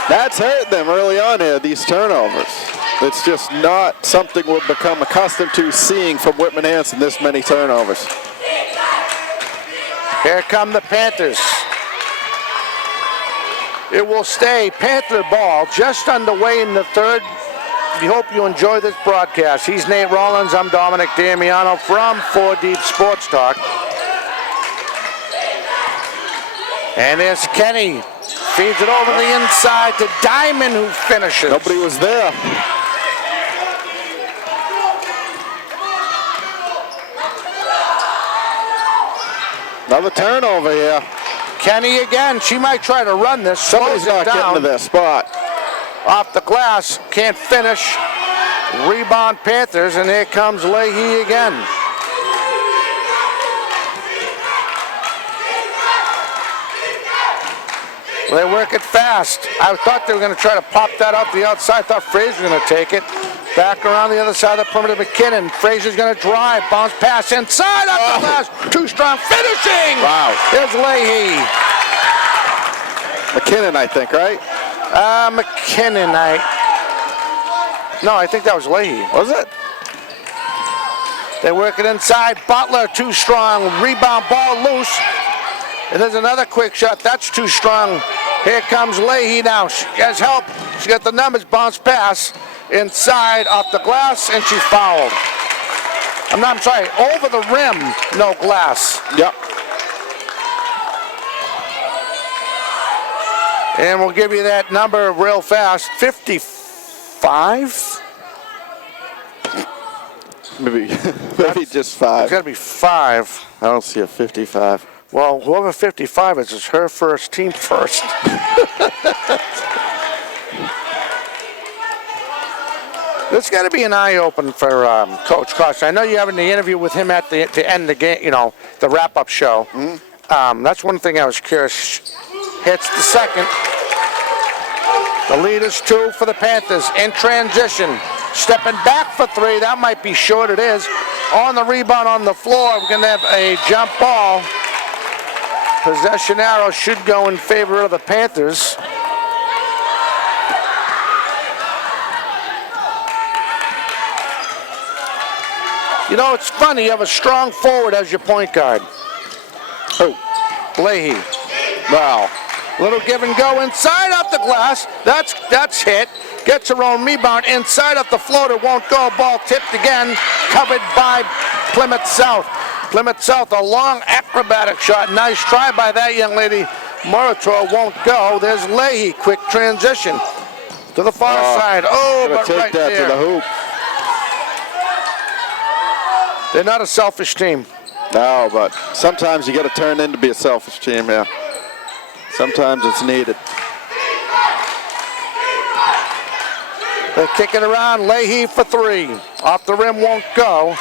That's hurting them early on here, these turnovers. It's just not something we've become accustomed to seeing from Whitman Hanson, this many turnovers. Here come the Panthers. It will stay Panther ball, just underway in the third. We hope you enjoy this broadcast. He's Nate Rollins. I'm Dominic Damiano from 4 Deep Sports Talk. And there's Kenny. Feeds it over the inside to Diamond, who finishes. Nobody was there. Another turnover here. Kenny again. She might try to run this. Somebody's not getting to their spot. Off the glass. Can't finish. Rebound Panthers, and here comes Leahy again. They work it fast. I thought they were going to try to pop that up the outside. I thought Fraser was going to take it. Back around the other side of the perimeter, McKinnon. Fraser's going to drive. Bounce pass inside off the glass. Too strong. Finishing! Wow. Here's Leahy. McKinnon, I think, right? McKinnon, No, I think that was Leahy. Was it? They work it inside. Butler, too strong. Rebound, ball loose. And there's another quick shot. That's too strong. Here comes Leahy now. She has help. She got the numbers. Bounce pass inside off the glass, and she's fouled. I'm sorry. Over the rim, no glass. Yep. And we'll give you that number real fast. 55? Maybe just 5. It's got to be 5. I don't see a 55. Well, whoever 55 is her first, team first. This got to be an eye-opener for Coach Costa. I know you're having the interview with him at the end of the game, the wrap-up show. Mm-hmm. That's one thing I was curious. Hits the second. The lead is 2 for the Panthers in transition. Stepping back for 3. That might be short. It is. On the rebound on the floor, we're going to have a jump ball. Possession arrow should go in favor of the Panthers. It's funny. You have a strong forward as your point guard. Oh, Leahy. Wow. Little give and go inside off the glass. That's hit. Gets her own rebound inside off the floater. Won't go. Ball tipped again. Covered by Plymouth South. Plymouth South, a long acrobatic shot. Nice try by that young lady. Murator won't go. There's Leahy. Quick transition to the far side. Oh, but take right that there. to the hoop. They're not a selfish team. No, but sometimes you got to turn in to be a selfish team, yeah. Sometimes it's needed. They kick it around. Leahy for 3. Off the rim, won't go.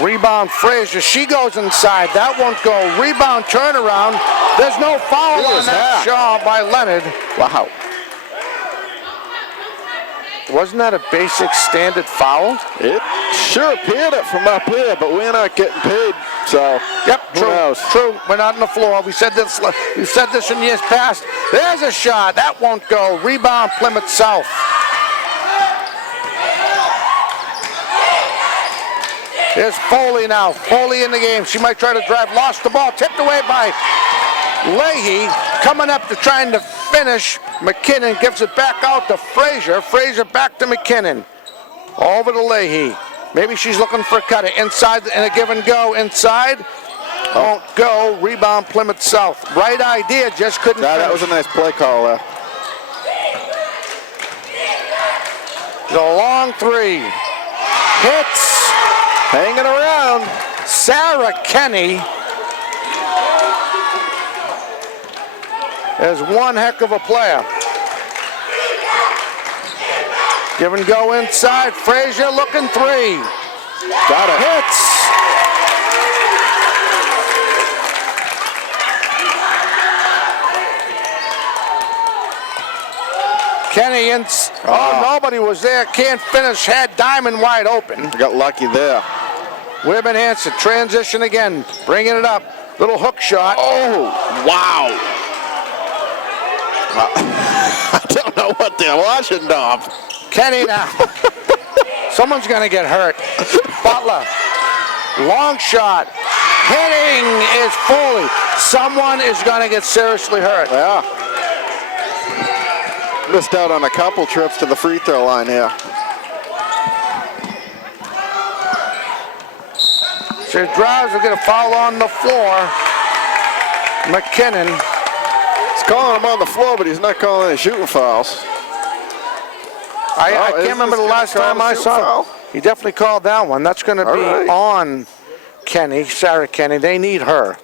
Rebound Frazier. She goes inside. That won't go. Rebound turnaround. There's no foul on that shot by Leonard. Wow. Wasn't that a basic standard foul? It sure appeared it from up here, but we're not getting paid, so. Yep, true. We're not on the floor. We've said this in years past. There's a shot. That won't go. Rebound Plymouth South. Here's Foley now. Foley in the game. She might try to drive. Lost the ball. Tipped away by Leahy. Coming up to trying to finish. McKinnon gives it back out to Frazier. Frazier back to McKinnon. Over to Leahy. Maybe she's looking for a cutter. Inside and a give and go. Inside. Won't go. Rebound Plymouth South. Right idea, just couldn't finish. That was a nice play call there. The long three. Hits. Hanging around. Sarah Kenny is one heck of a player. Give and go inside. Frazier looking three. Got it. Hits. Kenny in. Oh, nobody was there. Can't finish. Had Diamond wide open. Got lucky there. Whitman Hanson, transition again. Bringing it up. Little hook shot. Oh, wow. I don't know what they're watching, Dom. Kenny now. Someone's going to get hurt. Butler. Long shot. Hitting is Foley. Someone is going to get seriously hurt. Yeah. Missed out on a couple trips to the free throw line here. She drives, will get a foul on the floor. McKinnon. He's calling him on the floor, but he's not calling any shooting fouls. I can't remember the last time I saw him. He definitely called that one. That's going to be on Kenny, Sarah Kenny. They need her.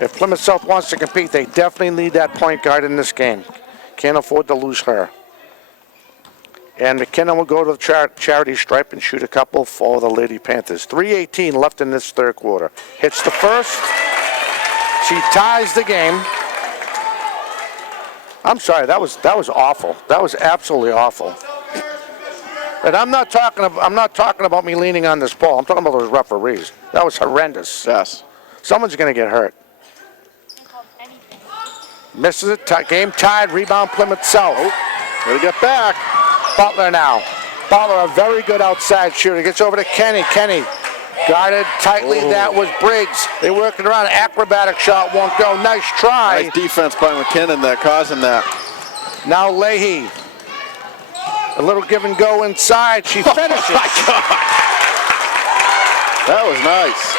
If Plymouth South wants to compete, they definitely need that point guard in this game. Can't afford to lose her. And McKinnon will go to the charity stripe and shoot a couple for the Lady Panthers. 3:18 left in this third quarter. Hits the first. She ties the game. I'm sorry, that was awful. That was absolutely awful. And I'm not talking about me leaning on this ball. I'm talking about those referees. That was horrendous. Yes. Someone's going to get hurt. Misses it. Game tied. Rebound Plymouth South. Gotta get back. Butler now. Butler, a very good outside shooter. Gets over to Kenny. Kenny guarded tightly. That was Briggs. They working around. Acrobatic shot won't go. Nice try. Nice defense by McKinnon there, causing that. Now Leahy. A little give and go inside. She finishes. Oh my God. That was nice.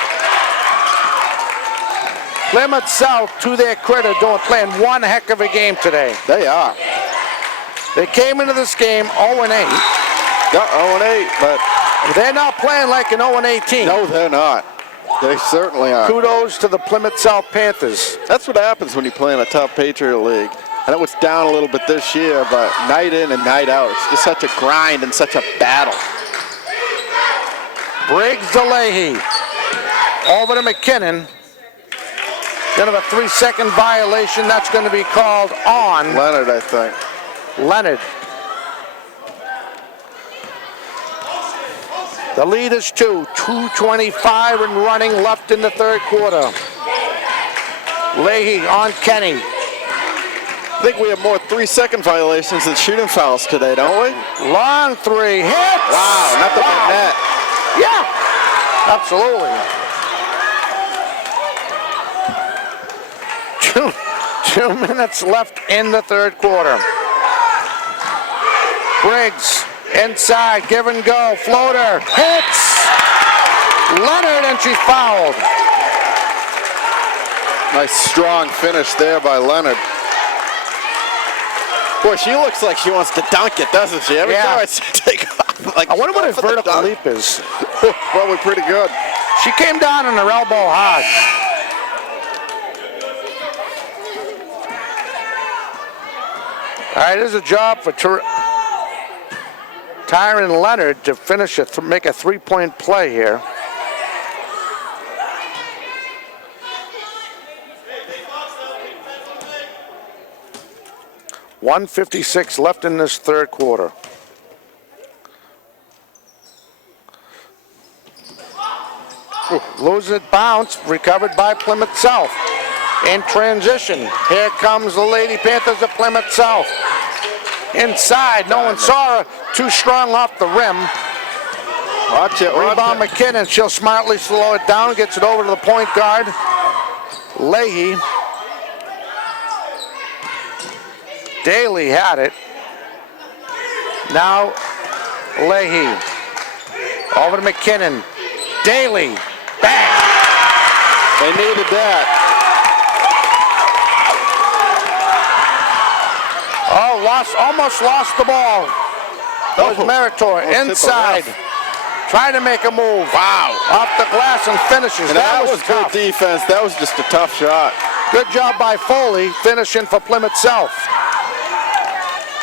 Plymouth South, to their credit, playing one heck of a game today. They are. They came into this game 0-8. Yeah, 0-8, but they're not playing like an 0-18. No, they're not. They certainly are. Kudos to the Plymouth South Panthers. That's what happens when you play in a top Patriot League. I know it's down a little bit this year, but night in and night out, it's just such a grind and such a battle. Briggs to Leahy. Over to McKinnon. Then of a 3-second violation, that's going to be called on Leonard, I think. Leonard. The lead is 2:25 and running left in the third quarter. Leahy on Kenny. I think we have more 3-second violations than shooting fouls today, don't we? Long three hits. Wow, not the net. Yeah, absolutely. Two minutes left in the third quarter. Briggs inside, give and go, floater, hits. Leonard, and she fouled. Nice strong finish there by Leonard. Boy, she looks like she wants to dunk it, doesn't she? Every time I see her take off. Like, I wonder what her vertical leap is. Probably pretty good. She came down on her elbow hard. All right, there's a job for Tyron Leonard to finish make a three-point play here. .156 left in this third quarter. Losing it, bounce, recovered by Plymouth South. In transition, here comes the Lady Panthers of Plymouth South. Inside, no one saw her, too strong off the rim. Watch it, Rebound McKinnon, she'll smartly slow it down, gets it over to the point guard. Leahy. Daly had it. Now Leahy. Over to McKinnon. Daly. Bang. They needed that. Oh, almost lost the ball. That was Meritor inside. Trying to make a move. Wow. Off the glass and finishes. And that was tough. good defense. That was just a tough shot. Good job by Foley, finishing for Plymouth South.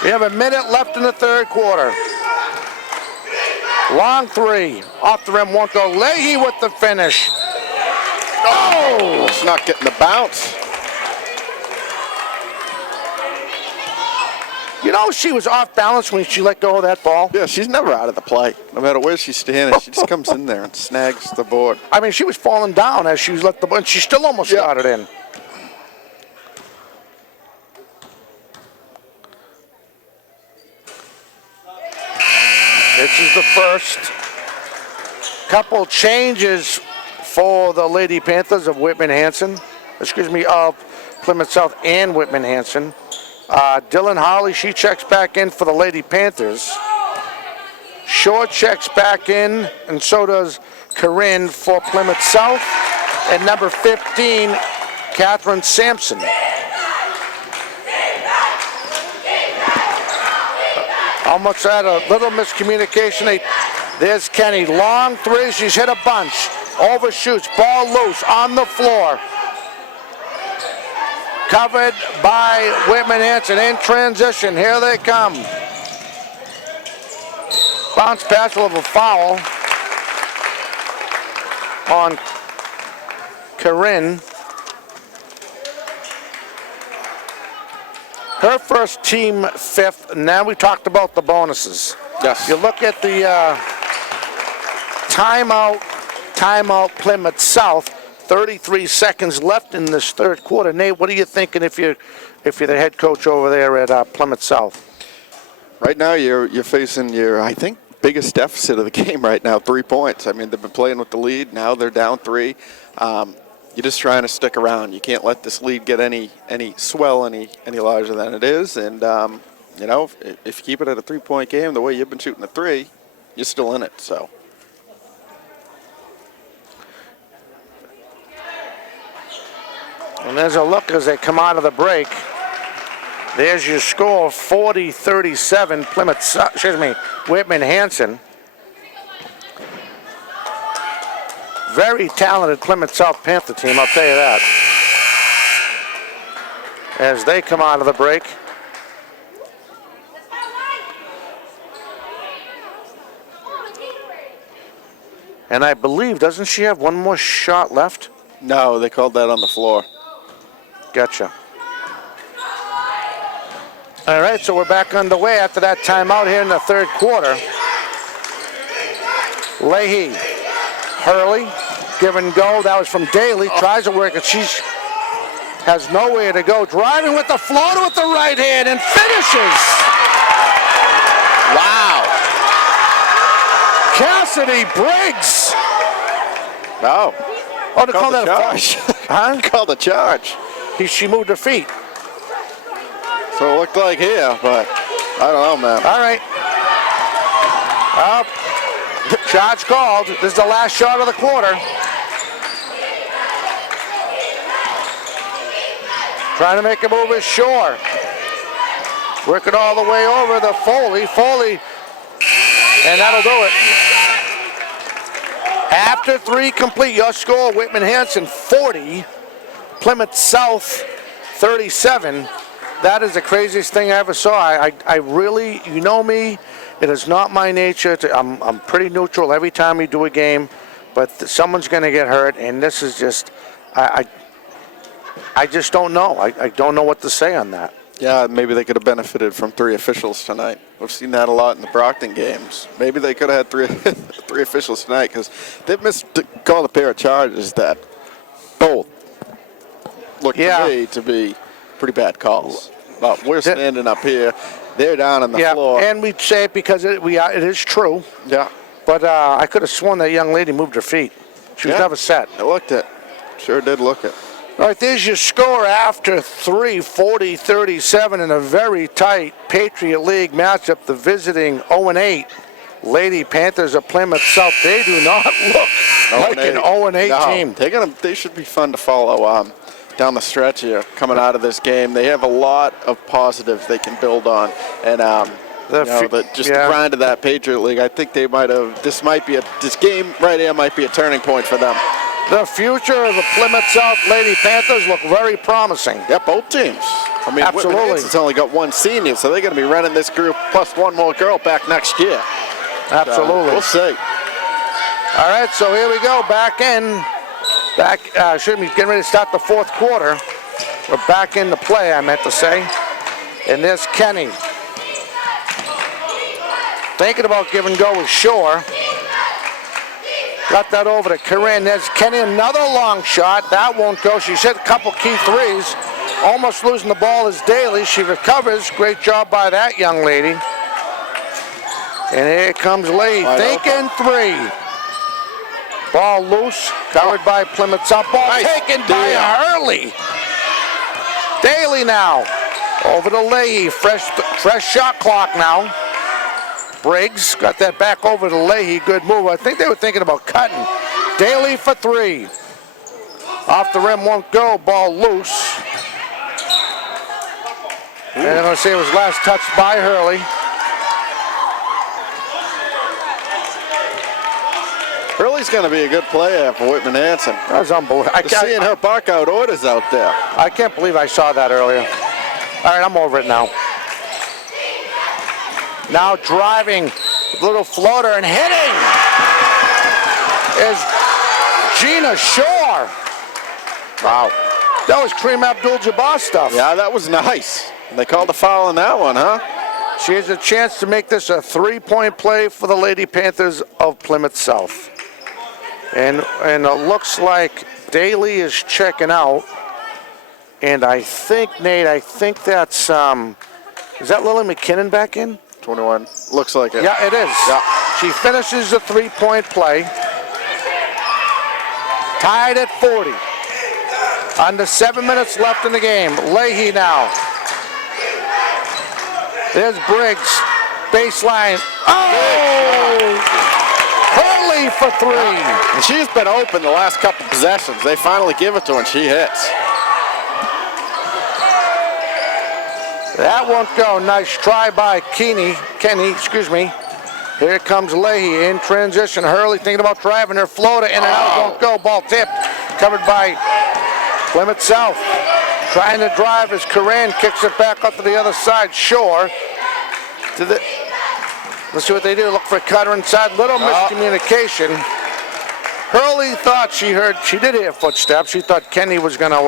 We have a minute left in the third quarter. Long three. Off the rim, won't go. Leahy with the finish. Oh! It's not getting the bounce. You know, she was off balance when she let go of that ball. Yeah, she's never out of the play. No matter where she's standing, she just comes in there and snags the board. I mean, she was falling down as she was let the ball, and she still almost got it in. This is the first. Couple changes for the Lady Panthers of Whitman Hanson. Of Plymouth South and Whitman Hanson. Dylan Harley, she checks back in for the Lady Panthers. Short checks back in, and so does Corinne for Plymouth South. And number 15, Catherine Sampson. Almost had a little miscommunication. There's Kenny, long three, she's hit a bunch. Overshoots, ball loose, on the floor. Covered by Whitman Hanson in transition. Here they come. Bounce pass will have a foul on Corinne. Her first team fifth. Now we talked about the bonuses. Yes. You look at the timeout Plymouth South. 33 seconds left in this third quarter. Nate, what are you thinking if you're the head coach over there at Plymouth South? Right now, you're facing your, I think, biggest deficit of the game right now, 3 points. I mean, they've been playing with the lead. Now they're down 3. You're just trying to stick around. You can't let this lead get any larger than it is. And you know, if you keep it at a 3-point game, the way you've been shooting a 3, you're still in it. So. And there's a look as they come out of the break. There's your score, 40-37, Whitman Hanson. Very talented Plymouth South Panther team, I'll tell you that. As they come out of the break. And I believe, doesn't she have one more shot left? No, they called that on the floor. Gotcha. All right, so we're back underway after that timeout here in the third quarter. Leahy, Hurley, give and go. That was from Daly. Tries to work it. She has nowhere to go. Driving with the floater with the right hand and finishes. Wow. Cassidy Briggs. Oh. Oh, they called that a charge. Huh? Called a charge. She moved her feet. So it looked like here, but I don't know, man. All right. Charge called. This is the last shot of the quarter. Trying to make a move is Shore. Working all the way over the Foley. And that'll do it. After 3 complete, your score, Whitman Hanson 40, Plymouth South 37. That is the craziest thing I ever saw. I really, you know me, it is not my nature to, I'm pretty neutral every time we do a game, but someone's going to get hurt, and this is just, I just don't know. I don't know what to say on that. Yeah, maybe they could have benefited from 3 officials tonight. We've seen that a lot in the Brockton games. Maybe they could have had 3 officials tonight because they've called a pair of charges that both look to me to be pretty bad calls. But we're standing up here. They're down on the floor. And we say it because it is true. Yeah. But I could have sworn that young lady moved her feet. She was never set. It looked it. Sure did look it. All right, there's your score after 3, 40-37 in a very tight Patriot League matchup. The visiting 0-8 Lady Panthers of Plymouth South. They do not look like an 0-8 team. They should be fun to follow down the stretch here coming out of this game. They have a lot of positives they can build on. And the grind of that Patriot League, I think they might have, this game right here might be a turning point for them. The future of the Plymouth South Lady Panthers look very promising. Yeah, both teams. I mean, absolutely. Whitman Hanson's only got one senior, so they're going to be running this group plus one more girl back next year. Absolutely. So we'll see. All right, so here we go. Should be getting ready to start the fourth quarter. We're back into play, I meant to say. And there's Kenny. Thinking about give and go with Shore. Got that over to Corinne. There's Kenny, another long shot. That won't go. She's hit a couple key threes. Almost losing the ball is Daly. She recovers. Great job by that young lady. And here comes Lee. Thinking three. Ball loose. Covered by Plymouth South. Ball taken by Hurley. Daly now. Over to Leahy. Fresh shot clock now. Briggs got that back over to Leahy. Good move. I think they were thinking about cutting. Daly for three. Off the rim, won't go. Ball loose. And I'm going to say it was last touched by Hurley. Hurley's going to be a good player for Whitman Hanson. That was unbelievable. Seeing her bark out orders out there. I can't believe I saw that earlier. All right, I'm over it now. Now driving, little floater and hitting is Gina Shore. Wow. That was Kareem Abdul-Jabbar stuff. Yeah, that was nice. They called a foul on that one, huh? She has a chance to make this a three-point play for the Lady Panthers of Plymouth South. And it looks like Daly is checking out. And I think, Nate, that's, is that Lily McKinnon back in? 21. Looks like it. Yeah, it is. Yeah. She finishes the three-point play. Tied at 40. Under 7 minutes left in the game. Leahy now. There's Briggs. Baseline. Oh! Hurley for three. And she's been open the last couple possessions. They finally give it to her and she hits. That won't go. Nice try by Kenny. Here comes Leahy in transition. Hurley thinking about driving her floater in and out. Won't go. Ball tipped. Covered by Plymouth South. Trying to drive as Coran kicks it back up to the other side. Shore. Let's see what they do. Look for a cutter inside. Little miscommunication. Hurley thought she did hear footsteps. She thought Kenny was going to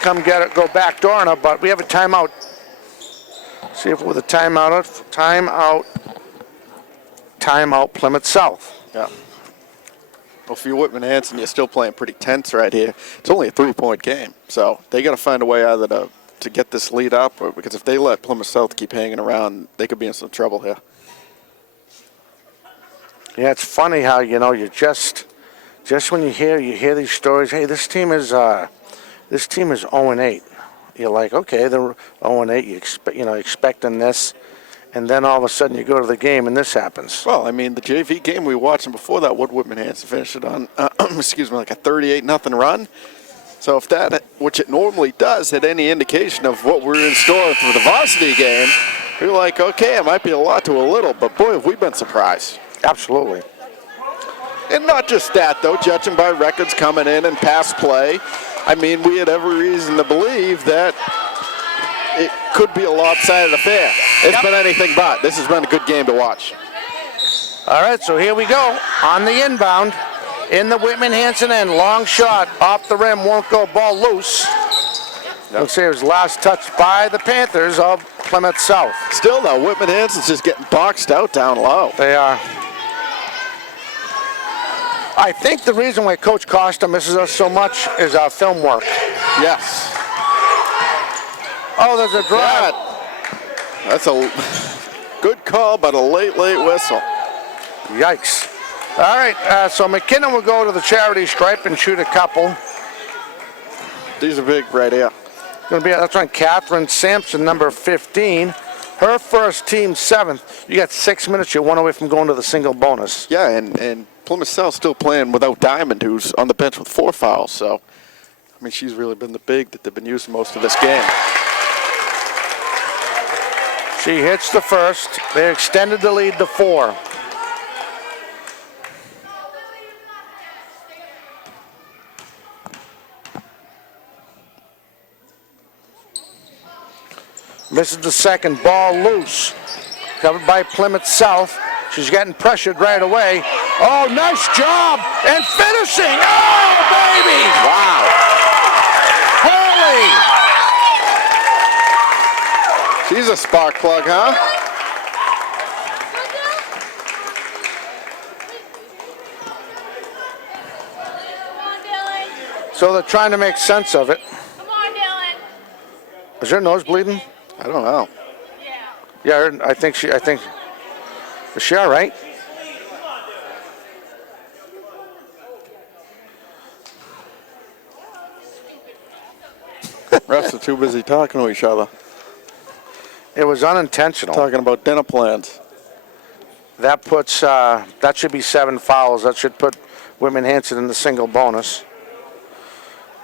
come get it, go back door on her, but we have a timeout. See if with a timeout, Plymouth South. Yeah. Well, for you Whitman Hanson, you're still playing pretty tense right here. It's only a three-point game, so they got to find a way either to get this lead up, or because if they let Plymouth South keep hanging around, they could be in some trouble here. Yeah, it's funny how you just when you hear these stories. Hey, this team is 0-8. You're like, okay, they're 0-8. You expecting this, and then all of a sudden you go to the game and this happens. Well, I mean, the JV game we watched, and before that, Whitman Hanson finished it on, like a 38-0 run. So if that, which it normally does, had any indication of what we're in store for the varsity game, you're like, okay, it might be a lot to a little, but boy, have we been surprised. Absolutely. And not just that, though, judging by records coming in and past play, I mean, we had every reason to believe that it could be a lopsided affair. It's been anything but. This has been a good game to watch. All right, so here we go. On the inbound, in the Whitman Hanson end, long shot, off the rim, won't go, ball loose. Looks like it was last touched by the Panthers of Plymouth South. Still, though, Whitman Hanson's just getting boxed out down low. They are. I think the reason why Coach Costa misses us so much is our film work. Yes. Oh, there's a drive. That's a good call, but a late whistle. Yikes. All right, so McKinnon will go to the charity stripe and shoot a couple. These are big right here. That's on Catherine Sampson, number 15. Her first team 7th. You got 6 minutes. You're 1 away from going to the single bonus. Yeah, and Plymouth South still playing without Diamond, who's on the bench with 4 fouls. So, I mean, she's really been the big that they've been using most of this game. She hits the first. They extended the lead to 4. Misses the second, ball loose. Covered by Plymouth South. She's getting pressured right away. Oh, nice job and finishing. Oh, baby! Wow. Holy! She's a spark plug, huh? So they're trying to make sense of it. Come on, Dylan. Is her nose bleeding? I don't know. Yeah, I think. Is she all right? Refs are too busy talking to each other. It was unintentional. Talking about dinner plans. That puts, that should be 7 fouls. That should put Whitman Hanson in the single bonus.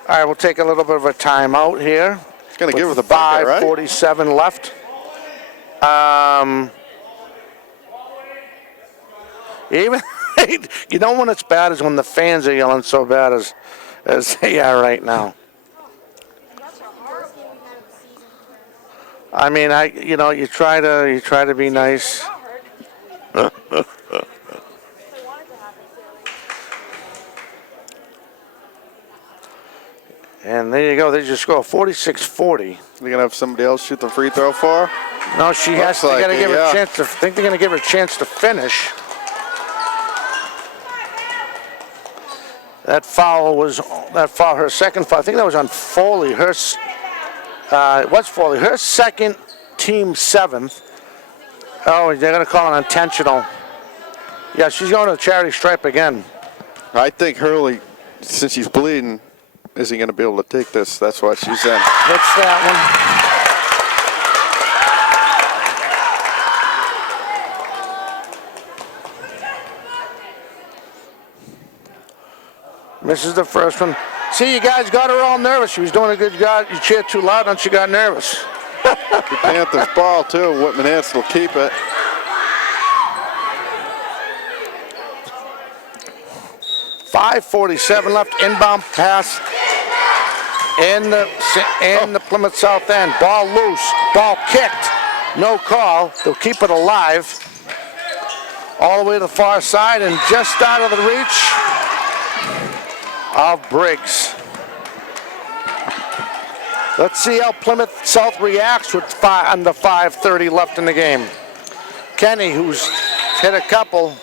All right, we'll take a little bit of a timeout here. It's going to give her the bucket, right? 5:47 left. Even you know when it's bad is when the fans are yelling so bad as they are right now. I mean, you try to be nice. And there you go. They just go 46-40. They're gonna have somebody else shoot the free throw for her? No, she has to. Got to give her a chance to. I think they're going to give her a chance to finish. That foul, her second foul. I think that was on Foley. It was Foley. Her second, team 7th. Oh, they're going to call it intentional. Yeah, she's going to the charity stripe again. I think Hurley, since she's bleeding, isn't going to be able to take this. That's why she's in. Hits that one. Misses the first one. See, you guys got her all nervous. She was doing a good job. You cheered too loud and she got nervous. The Panthers ball, too. Whitman Hanson will keep it. .547 left. Inbound pass in the Plymouth South end. Ball loose. Ball kicked. No call. They'll keep it alive. All the way to the far side and just out of the reach of Briggs. Let's see how Plymouth South reacts with under 5:30 left in the game. Kenny, who's hit a couple.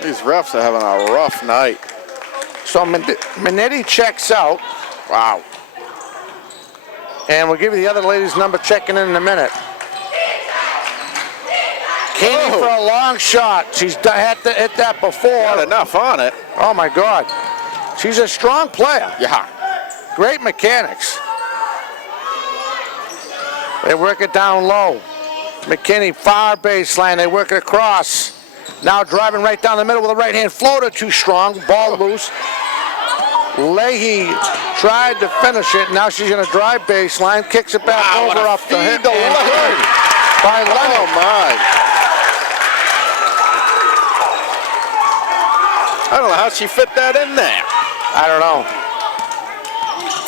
These refs are having a rough night. So Minetti checks out. Wow. And we'll give you the other lady's number checking in a minute. Keeney for a long shot. She's had to hit that before. Got enough on it. Oh, my God. She's a strong player. Yeah. Great mechanics. They work it down low. McKinney, far baseline. They work it across. Now driving right down the middle with a right-hand floater. Too strong. Ball loose. Leahy tried to finish it. Now she's going to drive baseline. Kicks it back over off the hip. By Leonard. Oh, my. I don't know how she fit that in there. I don't know.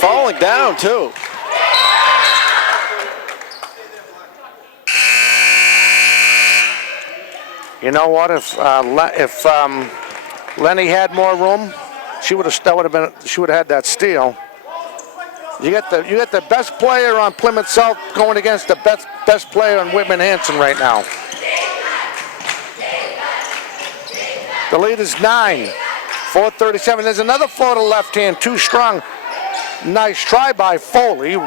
Falling down, too. You know what? If Lenny had more room, she would have had that steal. You get the best player on Plymouth South going against the best player on Whitman Hanson right now. The lead is 9. 4:37. There's another floater left hand, too strong. Nice try by Foley.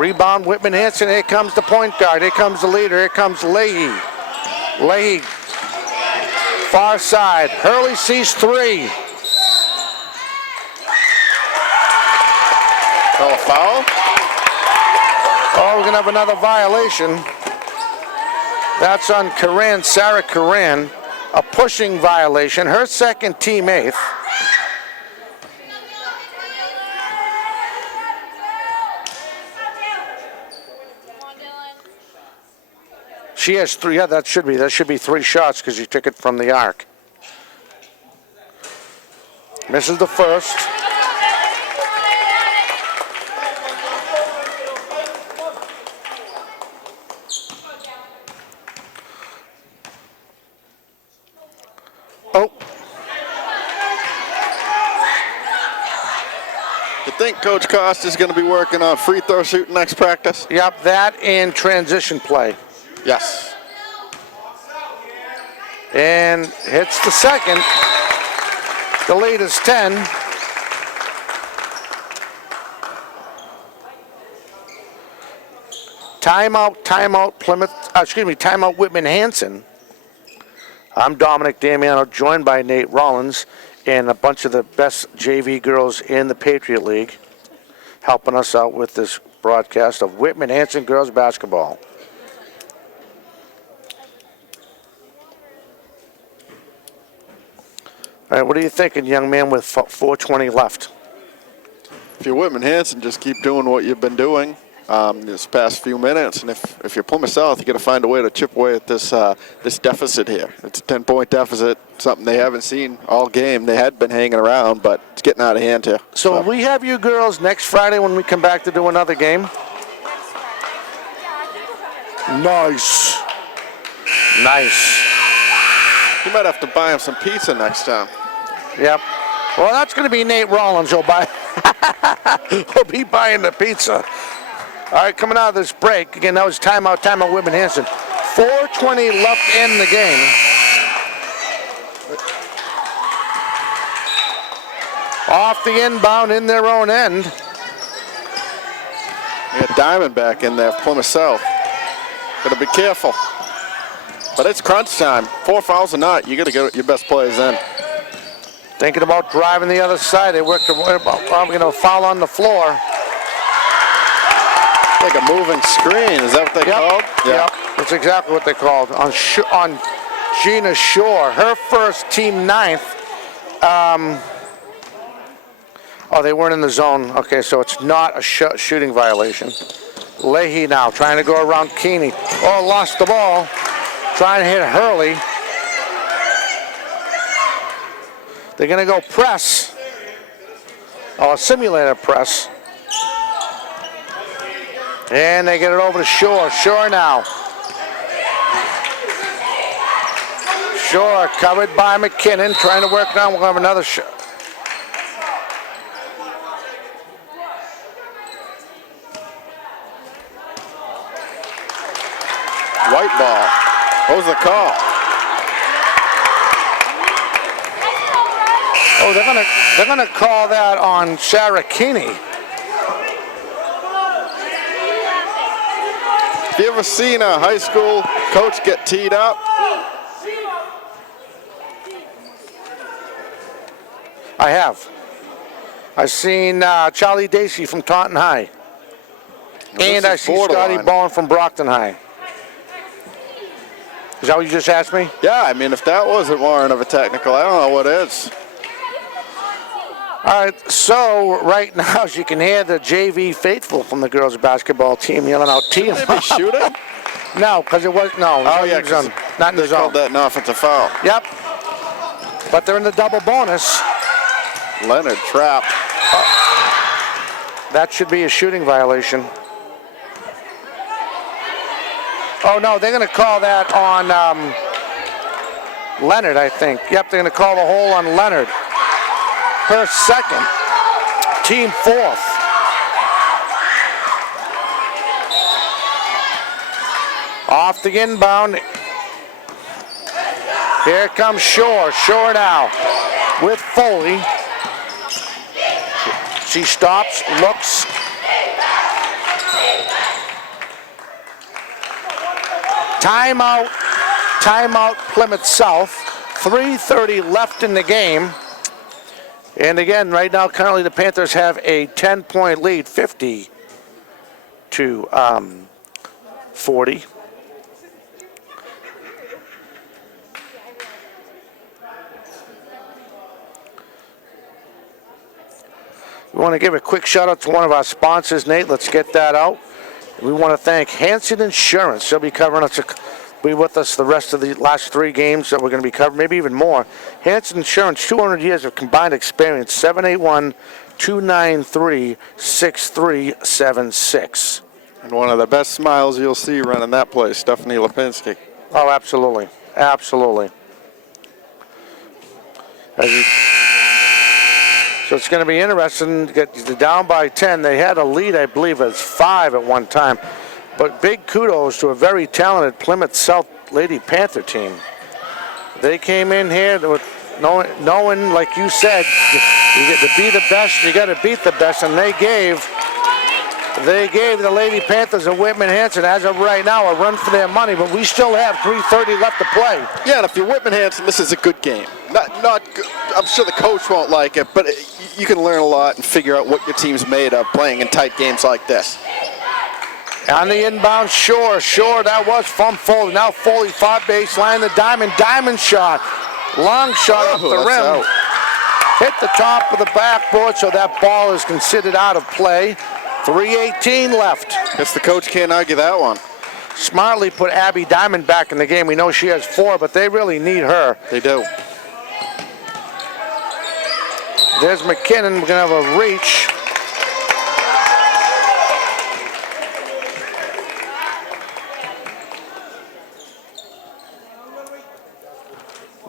Rebound, Whitman Hanson. Here comes the point guard. Here comes the leader. Here comes Leahy. Leahy, far side. Hurley sees three. Call a foul? Oh, we're going to have another violation. That's on Corinne, Sarah Corinne. A pushing violation. Her second, team eighth. She has three. Yeah, that should be three shots because you took it from the arc. Misses the first. Oh. You think Coach Costa's going to be working on free throw shooting next practice? Yep, that and transition play. Yes. And hits the second. The lead is 10. Timeout, Plymouth, timeout Whitman Hanson. I'm Dominic Damiano, joined by Nate Rollins and a bunch of the best JV girls in the Patriot League, helping us out with this broadcast of Whitman Hanson girls basketball. All right, what are you thinking, young man, with 4:20 left? If you're Whitman Hanson, just keep doing what you've been doing this past few minutes. And if you're Plymouth South, you got to find a way to chip away at this this deficit here. It's a 10-point deficit, something they haven't seen all game. They had been hanging around, but it's getting out of hand here. So will we have you girls next Friday when we come back to do another game? Nice. Nice. You might have to buy him some pizza next time. Yep. Well, that's going to be Nate Rollins. He'll be buying the pizza. All right, coming out of this break. Again, that was timeout Whitman Hanson. 4:20 left in the game. Off the inbound in their own end. You got Diamondback in there, Plymouth South. Got to be careful. But it's crunch time. 4 fouls or not, you got to get your best players in. Thinking about driving the other side. They worked probably going to foul on the floor. Like a moving screen. Is that what they called? Yeah. Yep. That's exactly what they called on Gina Shore. Her first, team ninth. Oh, they weren't in the zone. Okay, so it's not a shooting violation. Leahy now trying to go around Keeney. Oh, lost the ball. Trying to hit Hurley. They're going to go press. Oh, simulator press. And they get it over to Shore. Shore now. Shore covered by McKinnon. Trying to work down. We'll have another shot. White ball. What was the call? Oh, they're gonna call that on Sarah Keeney. Have you ever seen a high school coach get teed up? I have. I've seen Charlie Dacey from Taunton High. And I see Scotty Bowen from Brockton High. Is that what you just asked me? Yeah, I mean, if that wasn't warrant of a technical, I don't know what is. All right, so right now, as you can hear, the JV faithful from the girls' basketball team yelling out, "Team Should they be shooting?" No, because it was no. Oh yeah, not in the zone. Called that an offensive foul. Yep. But they're in the double bonus. Leonard trap. That should be a shooting violation. Oh no, they're going to call that on Leonard, I think. Yep, they're going to call the hole on Leonard. Her second, team fourth. Off the inbound. Here comes Shore. Shore now with Foley. She stops, looks. Timeout. Timeout, Plymouth South. 3:30 left in the game. And again, right now, currently the Panthers have a 10-point lead, 50 to 40. We want to give a quick shout out to one of our sponsors, Nate. Let's get that out. We want to thank Hanson Insurance. They'll be covering us, be with us the rest of the last 3 games that we're going to be covering, maybe even more. Hanson Insurance, 200 years of combined experience, 781-293-6376. And one of the best smiles you'll see running that place, Stephanie Lipinski. Oh, absolutely. Absolutely. So it's going to be interesting to get down by 10. They had a lead, I believe, as 5 at one time. But big kudos to a very talented Plymouth South Lady Panther team. They came in here with knowing, like you said, you get to be the best, you got to beat the best, and they gave the Lady Panthers of Whitman Hanson, as of right now, a run for their money, but we still have 3:30 left to play. Yeah, and if you're Whitman Hanson, this is a good game. Not good. I'm sure the coach won't like it, but you can learn a lot and figure out what your team's made of playing in tight games like this. On the inbound, Shore, that was from Foley. Now Foley, far baseline, the diamond shot. Long shot off the rim. Out. Hit the top of the backboard, so that ball is considered out of play. 3:18 left. Guess the coach can't argue that one. Smartly put Abby Diamond back in the game. We know she has 4, but they really need her. They do. There's McKinnon. We're going to have a reach.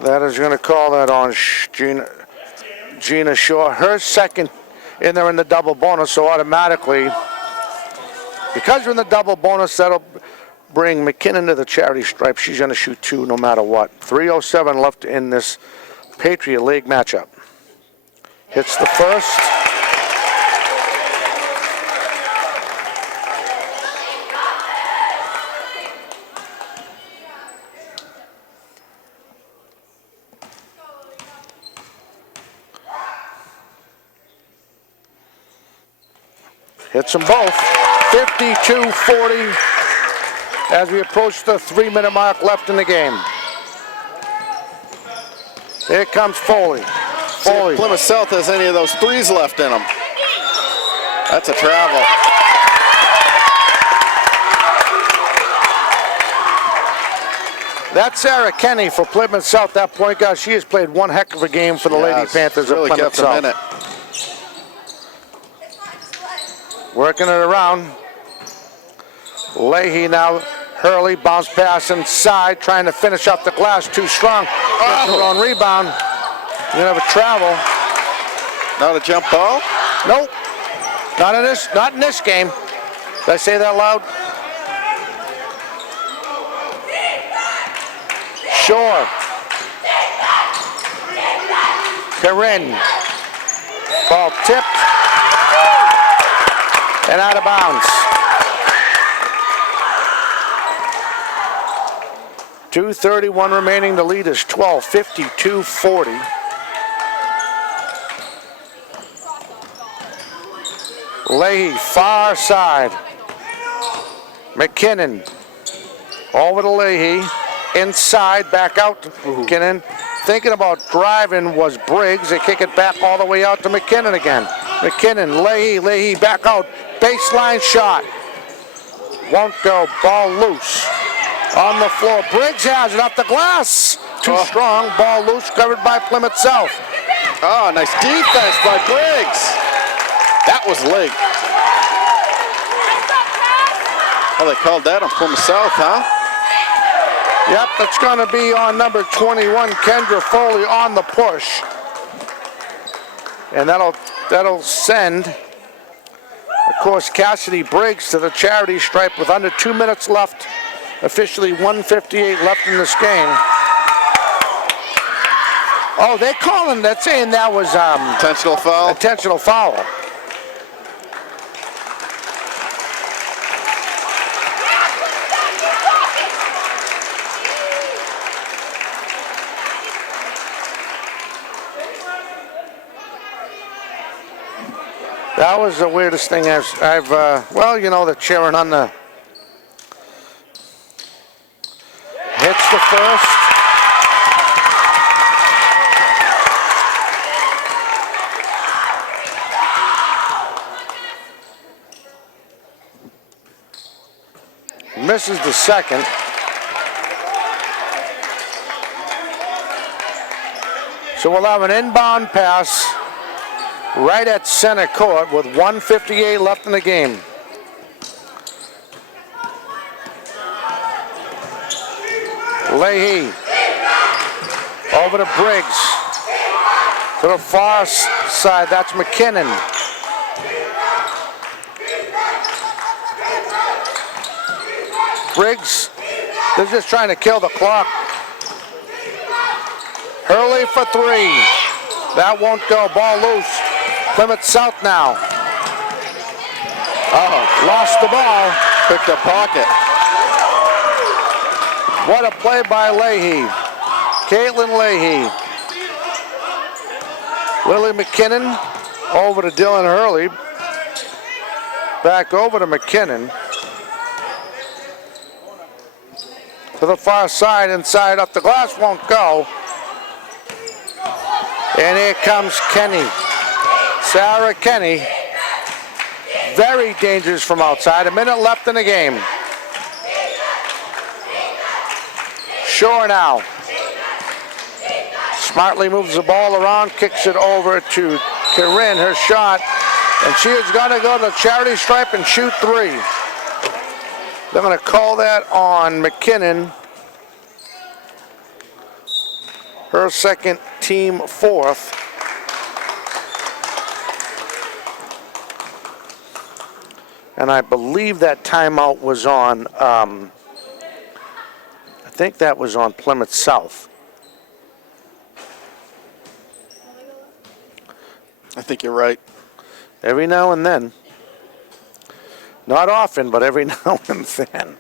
That is going to call that on Gina Shaw. Her second in there in the double bonus, so automatically, because we're in the double bonus, that'll bring McKinnon to the charity stripe. She's going to shoot 2 no matter what. 3:07 left in this Patriot League matchup. Hits the first. Hits them both. 52-40 as we approach the 3-minute mark left in the game. Here comes Foley. See if Plymouth South has any of those 3s left in them. That's a travel. That's Sarah Kenny for Plymouth South, that point guard. She has played one heck of a game for the Lady Panthers of Plymouth South. Minute. Working it around. Leahy now. Hurley, bounce pass inside, trying to finish up the glass, too strong. Gets her own rebound. You're gonna have a travel. Not a jump ball? Nope. Not in this game. Did I say that loud? Shore. Corinne. Ball tipped. And out of bounds. 2:31 remaining. The lead is 12, 52-40. Leahy, far side. McKinnon. Over to Leahy. Inside, back out to McKinnon. Thinking about driving was Briggs. They kick it back all the way out to McKinnon again. McKinnon, Leahy back out. Baseline shot. Won't go. Ball loose. On the floor. Briggs has it off the glass. Too strong. Ball loose. Covered by Plymouth South. Oh, nice defense by Briggs. That was late. Oh, they called that on Plymouth South, huh? Yep, that's going to be on number 21, Kendra Foley, on the push. And that'll send, of course, Cassidy Briggs to the charity stripe with under 2 minutes left. Officially 1:58 left in this game. Oh, they're calling that, saying that was intentional foul. Intentional foul. That was the weirdest thing I've well, you know, the cheering on the hits the first. Misses the second. So we'll have an inbound pass right at center court with 1:58 left in the game. Leahy over to Briggs. To the far side, that's McKinnon. Briggs, they're just trying to kill the clock. Hurley for three. That won't go. Ball loose. Plymouth South now. Lost the ball. Picked a pocket. What a play by Leahy. Caitlin Leahy. Lily McKinnon over to Dylan Hurley. Back over to McKinnon. To the far side, inside up the glass, won't go. And here comes Kenny. Sarah Kenny. Very dangerous from outside. A minute left in the game. Shore now. Smartly moves the ball around, kicks it over to Corinne, her shot. And she is going to go to the charity stripe and shoot three. They're going to call that on McKinnon. Her second, team fourth. And I believe that timeout was on, I think that was on Plymouth South. I think you're right. Every now and then. Not often, but every now and then.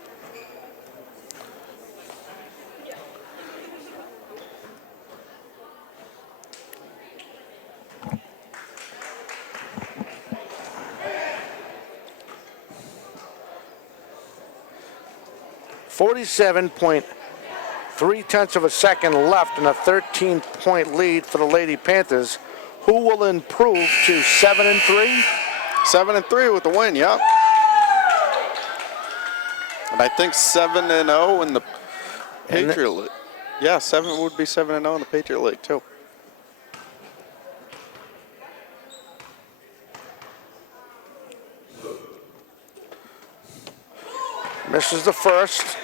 .3 of a second left and a 13-point lead for the Lady Panthers, who will improve to 7-3. 7-3 with the win, yeah. And I think 7-0 in the Patriot League. Yeah, 7 would be 7-0 in the Patriot League too. Misses the first.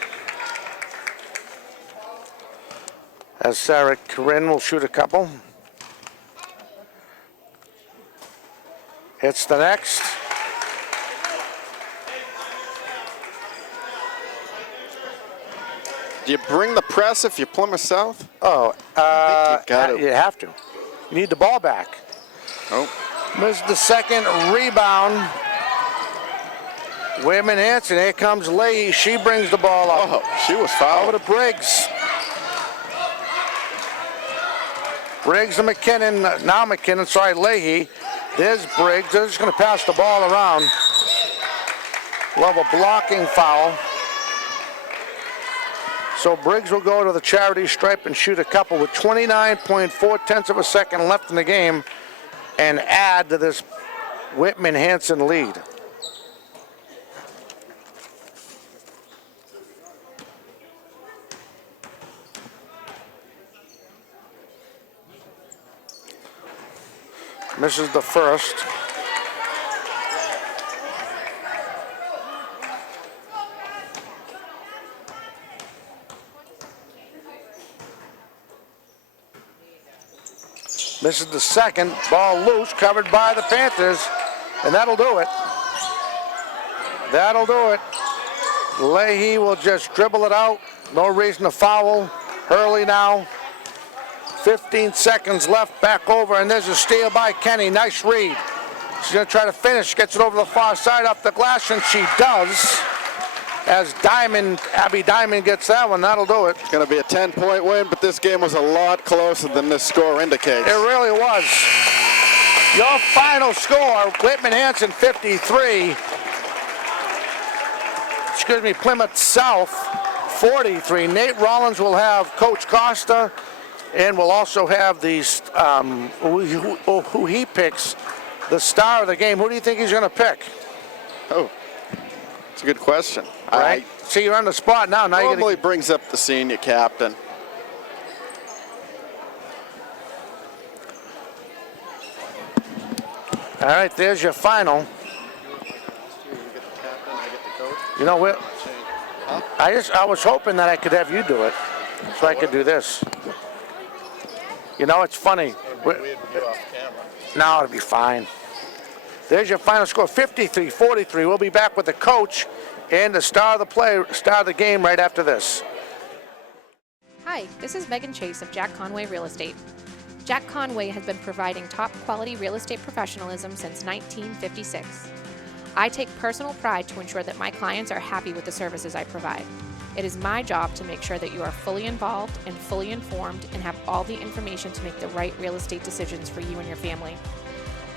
As Sarah Corinne will shoot a couple. Hits the next. Do you bring the press if you're Plymouth South? Oh, you have to. You need the ball back. Oh. Misses the second rebound. Whitman Hanson, here comes Leahy. She brings the ball up. Oh, she was fouled. Over to Briggs. Briggs to McKinnon. Now McKinnon, sorry, Leahy. There's Briggs. They're just going to pass the ball around. We'll have a blocking foul. So Briggs will go to the charity stripe and shoot a couple with 29.4 of a second left in the game and add to this Whitman Hanson lead. Misses the first. Misses the second. Ball loose, covered by the Panthers, and that'll do it. That'll do it. Leahy will just dribble it out. No reason to foul. Hurley now. 15 seconds left, back over, and there's a steal by Kenny. Nice read. She's going to try to finish. Gets it over the far side off the glass, and she does. As Abby Diamond gets that one, that'll do it. It's going to be a 10-point win, but this game was a lot closer than this score indicates. It really was. Your final score, Whitman Hanson 53. Excuse me, Plymouth South 43. Nate Rollins will have Coach Costa, and we'll also have these who he picks the star of the game. Who do you think he's going to pick? Oh, it's a good question. Right. See, you're on the spot now. Now Normally brings up the senior captain. All right, there's your final. You know what? I was hoping that I could have you do it, so I could do this. You know, it's funny. No, it'll be fine. There's your final score, 53-43. We'll be back with the coach and the star of the game right after this. Hi, this is Megan Chase of Jack Conway Real Estate. Jack Conway has been providing top quality real estate professionalism since 1956. I take personal pride to ensure that my clients are happy with the services I provide. It is my job to make sure that you are fully involved and fully informed and have all the information to make the right real estate decisions for you and your family.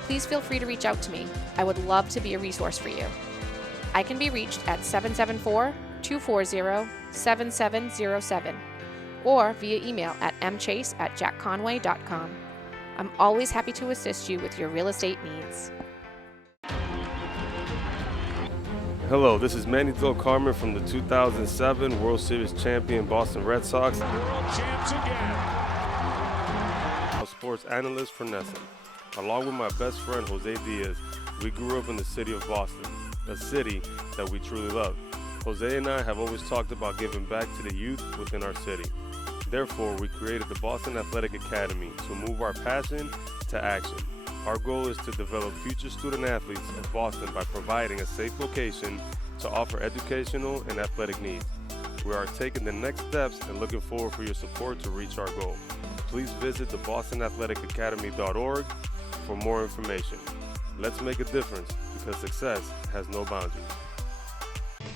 Please feel free to reach out to me. I would love to be a resource for you. I can be reached at 774-240-7707 or via email at mchase@jackconway.com. I'm always happy to assist you with your real estate needs. Hello, this is Manny Del Carmen from the 2007 World Series champion Boston Red Sox. World champs again. Sports analyst for Nesson. Along with my best friend Jose Diaz, we grew up in the city of Boston, a city that we truly love. Jose and I have always talked about giving back to the youth within our city. Therefore, we created the Boston Athletic Academy to move our passion to action. Our goal is to develop future student athletes of Boston by providing a safe location to offer educational and athletic needs. We are taking the next steps and looking forward for your support to reach our goal. Please visit the bostonathleticacademy.org for more information. Let's make a difference because success has no boundaries.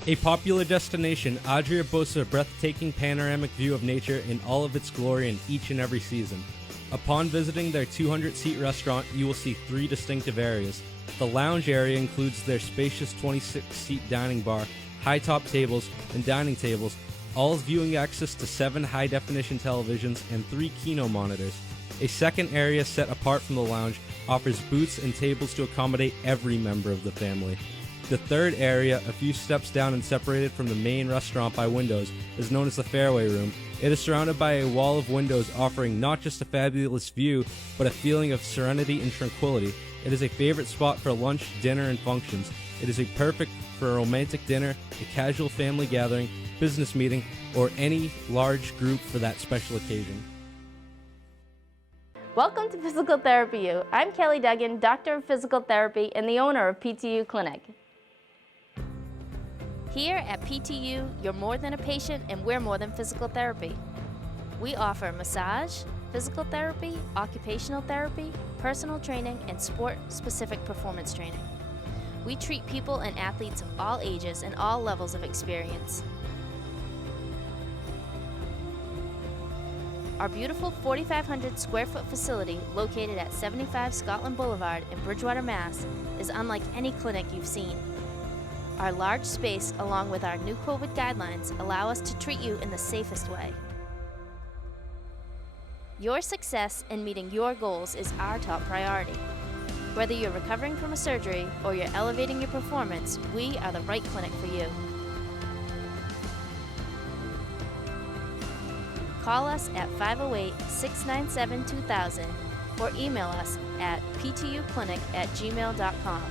A popular destination, Adria boasts a breathtaking panoramic view of nature in all of its glory in each and every season. Upon visiting their 200-seat restaurant, you will see 3 distinctive areas. The lounge area includes their spacious 26-seat dining bar, high-top tables, and dining tables, all with viewing access to 7 high-definition televisions and 3 Kino monitors. A second area set apart from the lounge offers booths and tables to accommodate every member of the family. The third area, a few steps down and separated from the main restaurant by windows, is known as the Fairway Room. It is surrounded by a wall of windows offering not just a fabulous view, but a feeling of serenity and tranquility. It is a favorite spot for lunch, dinner, and functions. It is perfect for a romantic dinner, a casual family gathering, business meeting, or any large group for that special occasion. Welcome to Physical Therapy U. I'm Kelly Duggan, Doctor of Physical Therapy and the owner of PTU Clinic. Here at PTU, you're more than a patient and we're more than physical therapy. We offer massage, physical therapy, occupational therapy, personal training, and sport-specific performance training. We treat people and athletes of all ages and all levels of experience. Our beautiful 4,500 square foot facility located at 75 Scotland Boulevard in Bridgewater, Mass. is unlike any clinic you've seen. Our large space, along with our new COVID guidelines, allow us to treat you in the safest way. Your success in meeting your goals is our top priority. Whether you're recovering from a surgery or you're elevating your performance, we are the right clinic for you. Call us at 508-697-2000 or email us at ptuclinic@gmail.com.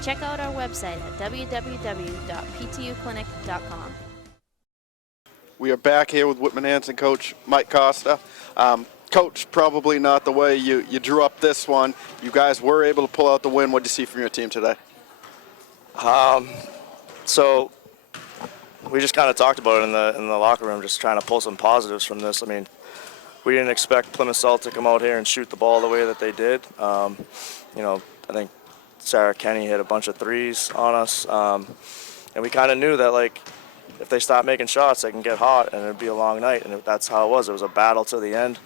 Check out our website at www.ptuclinic.com. We are back here with Whitman Hanson coach Mike Costa. Coach, probably not the way you drew up this one. You guys were able to pull out the win. What did you see from your team today? So we just kind of talked about it in the locker room, just trying to pull some positives from this. I mean, we didn't expect Plymouth South to come out here and shoot the ball the way that they did. I think Sarah Kenny hit a bunch of threes on us, and we kind of knew that, like, if they stop making shots, they can get hot, and it'd be a long night, and that's how it was. It was a battle to the end.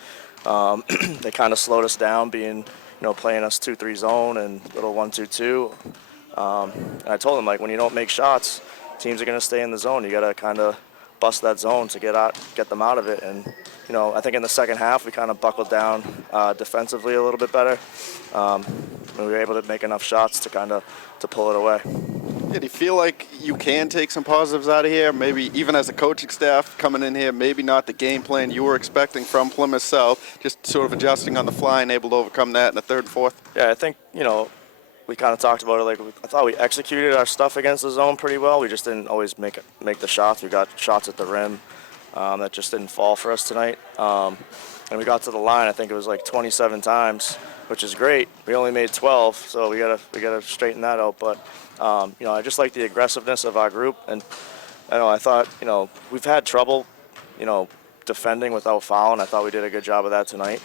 They kind of slowed us down, being, playing us 2-3 zone and little 1-2-2. And I told them, like, when you don't make shots, teams are going to stay in the zone. You got to kind of bust that zone to get them out of it. And I think in the second half we kind of buckled down defensively a little bit better. And we were able to make enough shots to pull it away. Yeah, do you feel like you can take some positives out of here? Maybe even as a coaching staff coming in here, maybe not the game plan you were expecting from Plymouth South, just sort of adjusting on the fly and able to overcome that in the third and fourth? Yeah, I think, we kind of talked about it. Like, I thought we executed our stuff against the zone pretty well. We just didn't always make the shots. We got shots at the rim that just didn't fall for us tonight. And we got to the line, I think it was like 27 times, which is great. We only made 12, so we gotta straighten that out. But I just like the aggressiveness of our group, and I thought we've had trouble defending without fouling. I thought we did a good job of that tonight.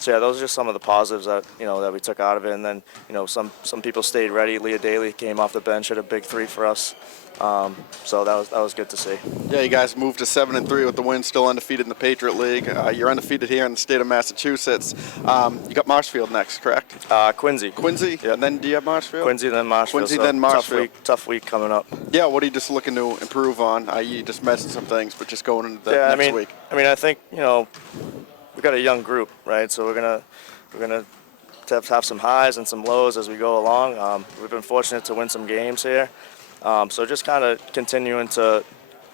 So yeah, those are just some of the positives that that we took out of it. And then some people stayed ready. Leah Daly came off the bench, hit a big 3 for us. So that was good to see. Yeah, you guys moved to 7-3 with the win, still undefeated in the Patriot League. You're undefeated here in the state of Massachusetts. You got Marshfield next, correct? Quincy. Quincy? Yep. And then do you have Marshfield? Quincy, then Marshfield. Quincy, so then Marshfield. Tough week coming up. Yeah, what are you just looking to improve on? You just mentioned some things, but just going into next week. I think we've got a young group, right? So we're gonna have some highs and some lows as we go along. We've been fortunate to win some games here. So just kind of continuing to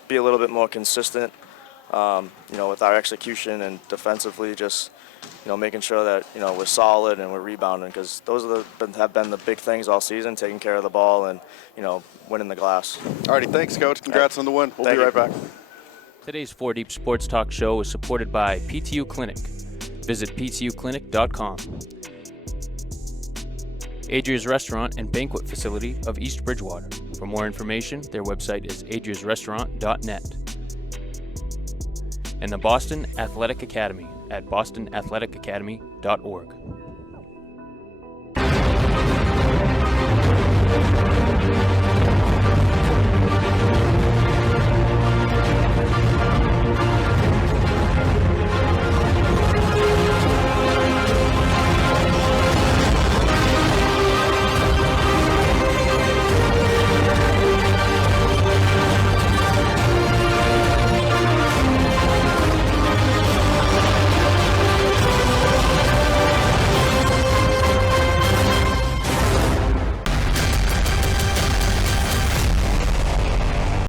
be a little bit more consistent, with our execution and defensively, just making sure that we're solid and we're rebounding, because those have been the big things all season: taking care of the ball and winning the glass. Alrighty, thanks, Coach. Congrats on the win. We'll be right back. Today's 4 Deep Sports Talk show is supported by PTU Clinic. Visit ptuclinic.com. Adria's Restaurant and Banquet Facility of East Bridgewater. For more information, their website is adriasrestaurant.net. And the Boston Athletic Academy at bostonathleticacademy.org.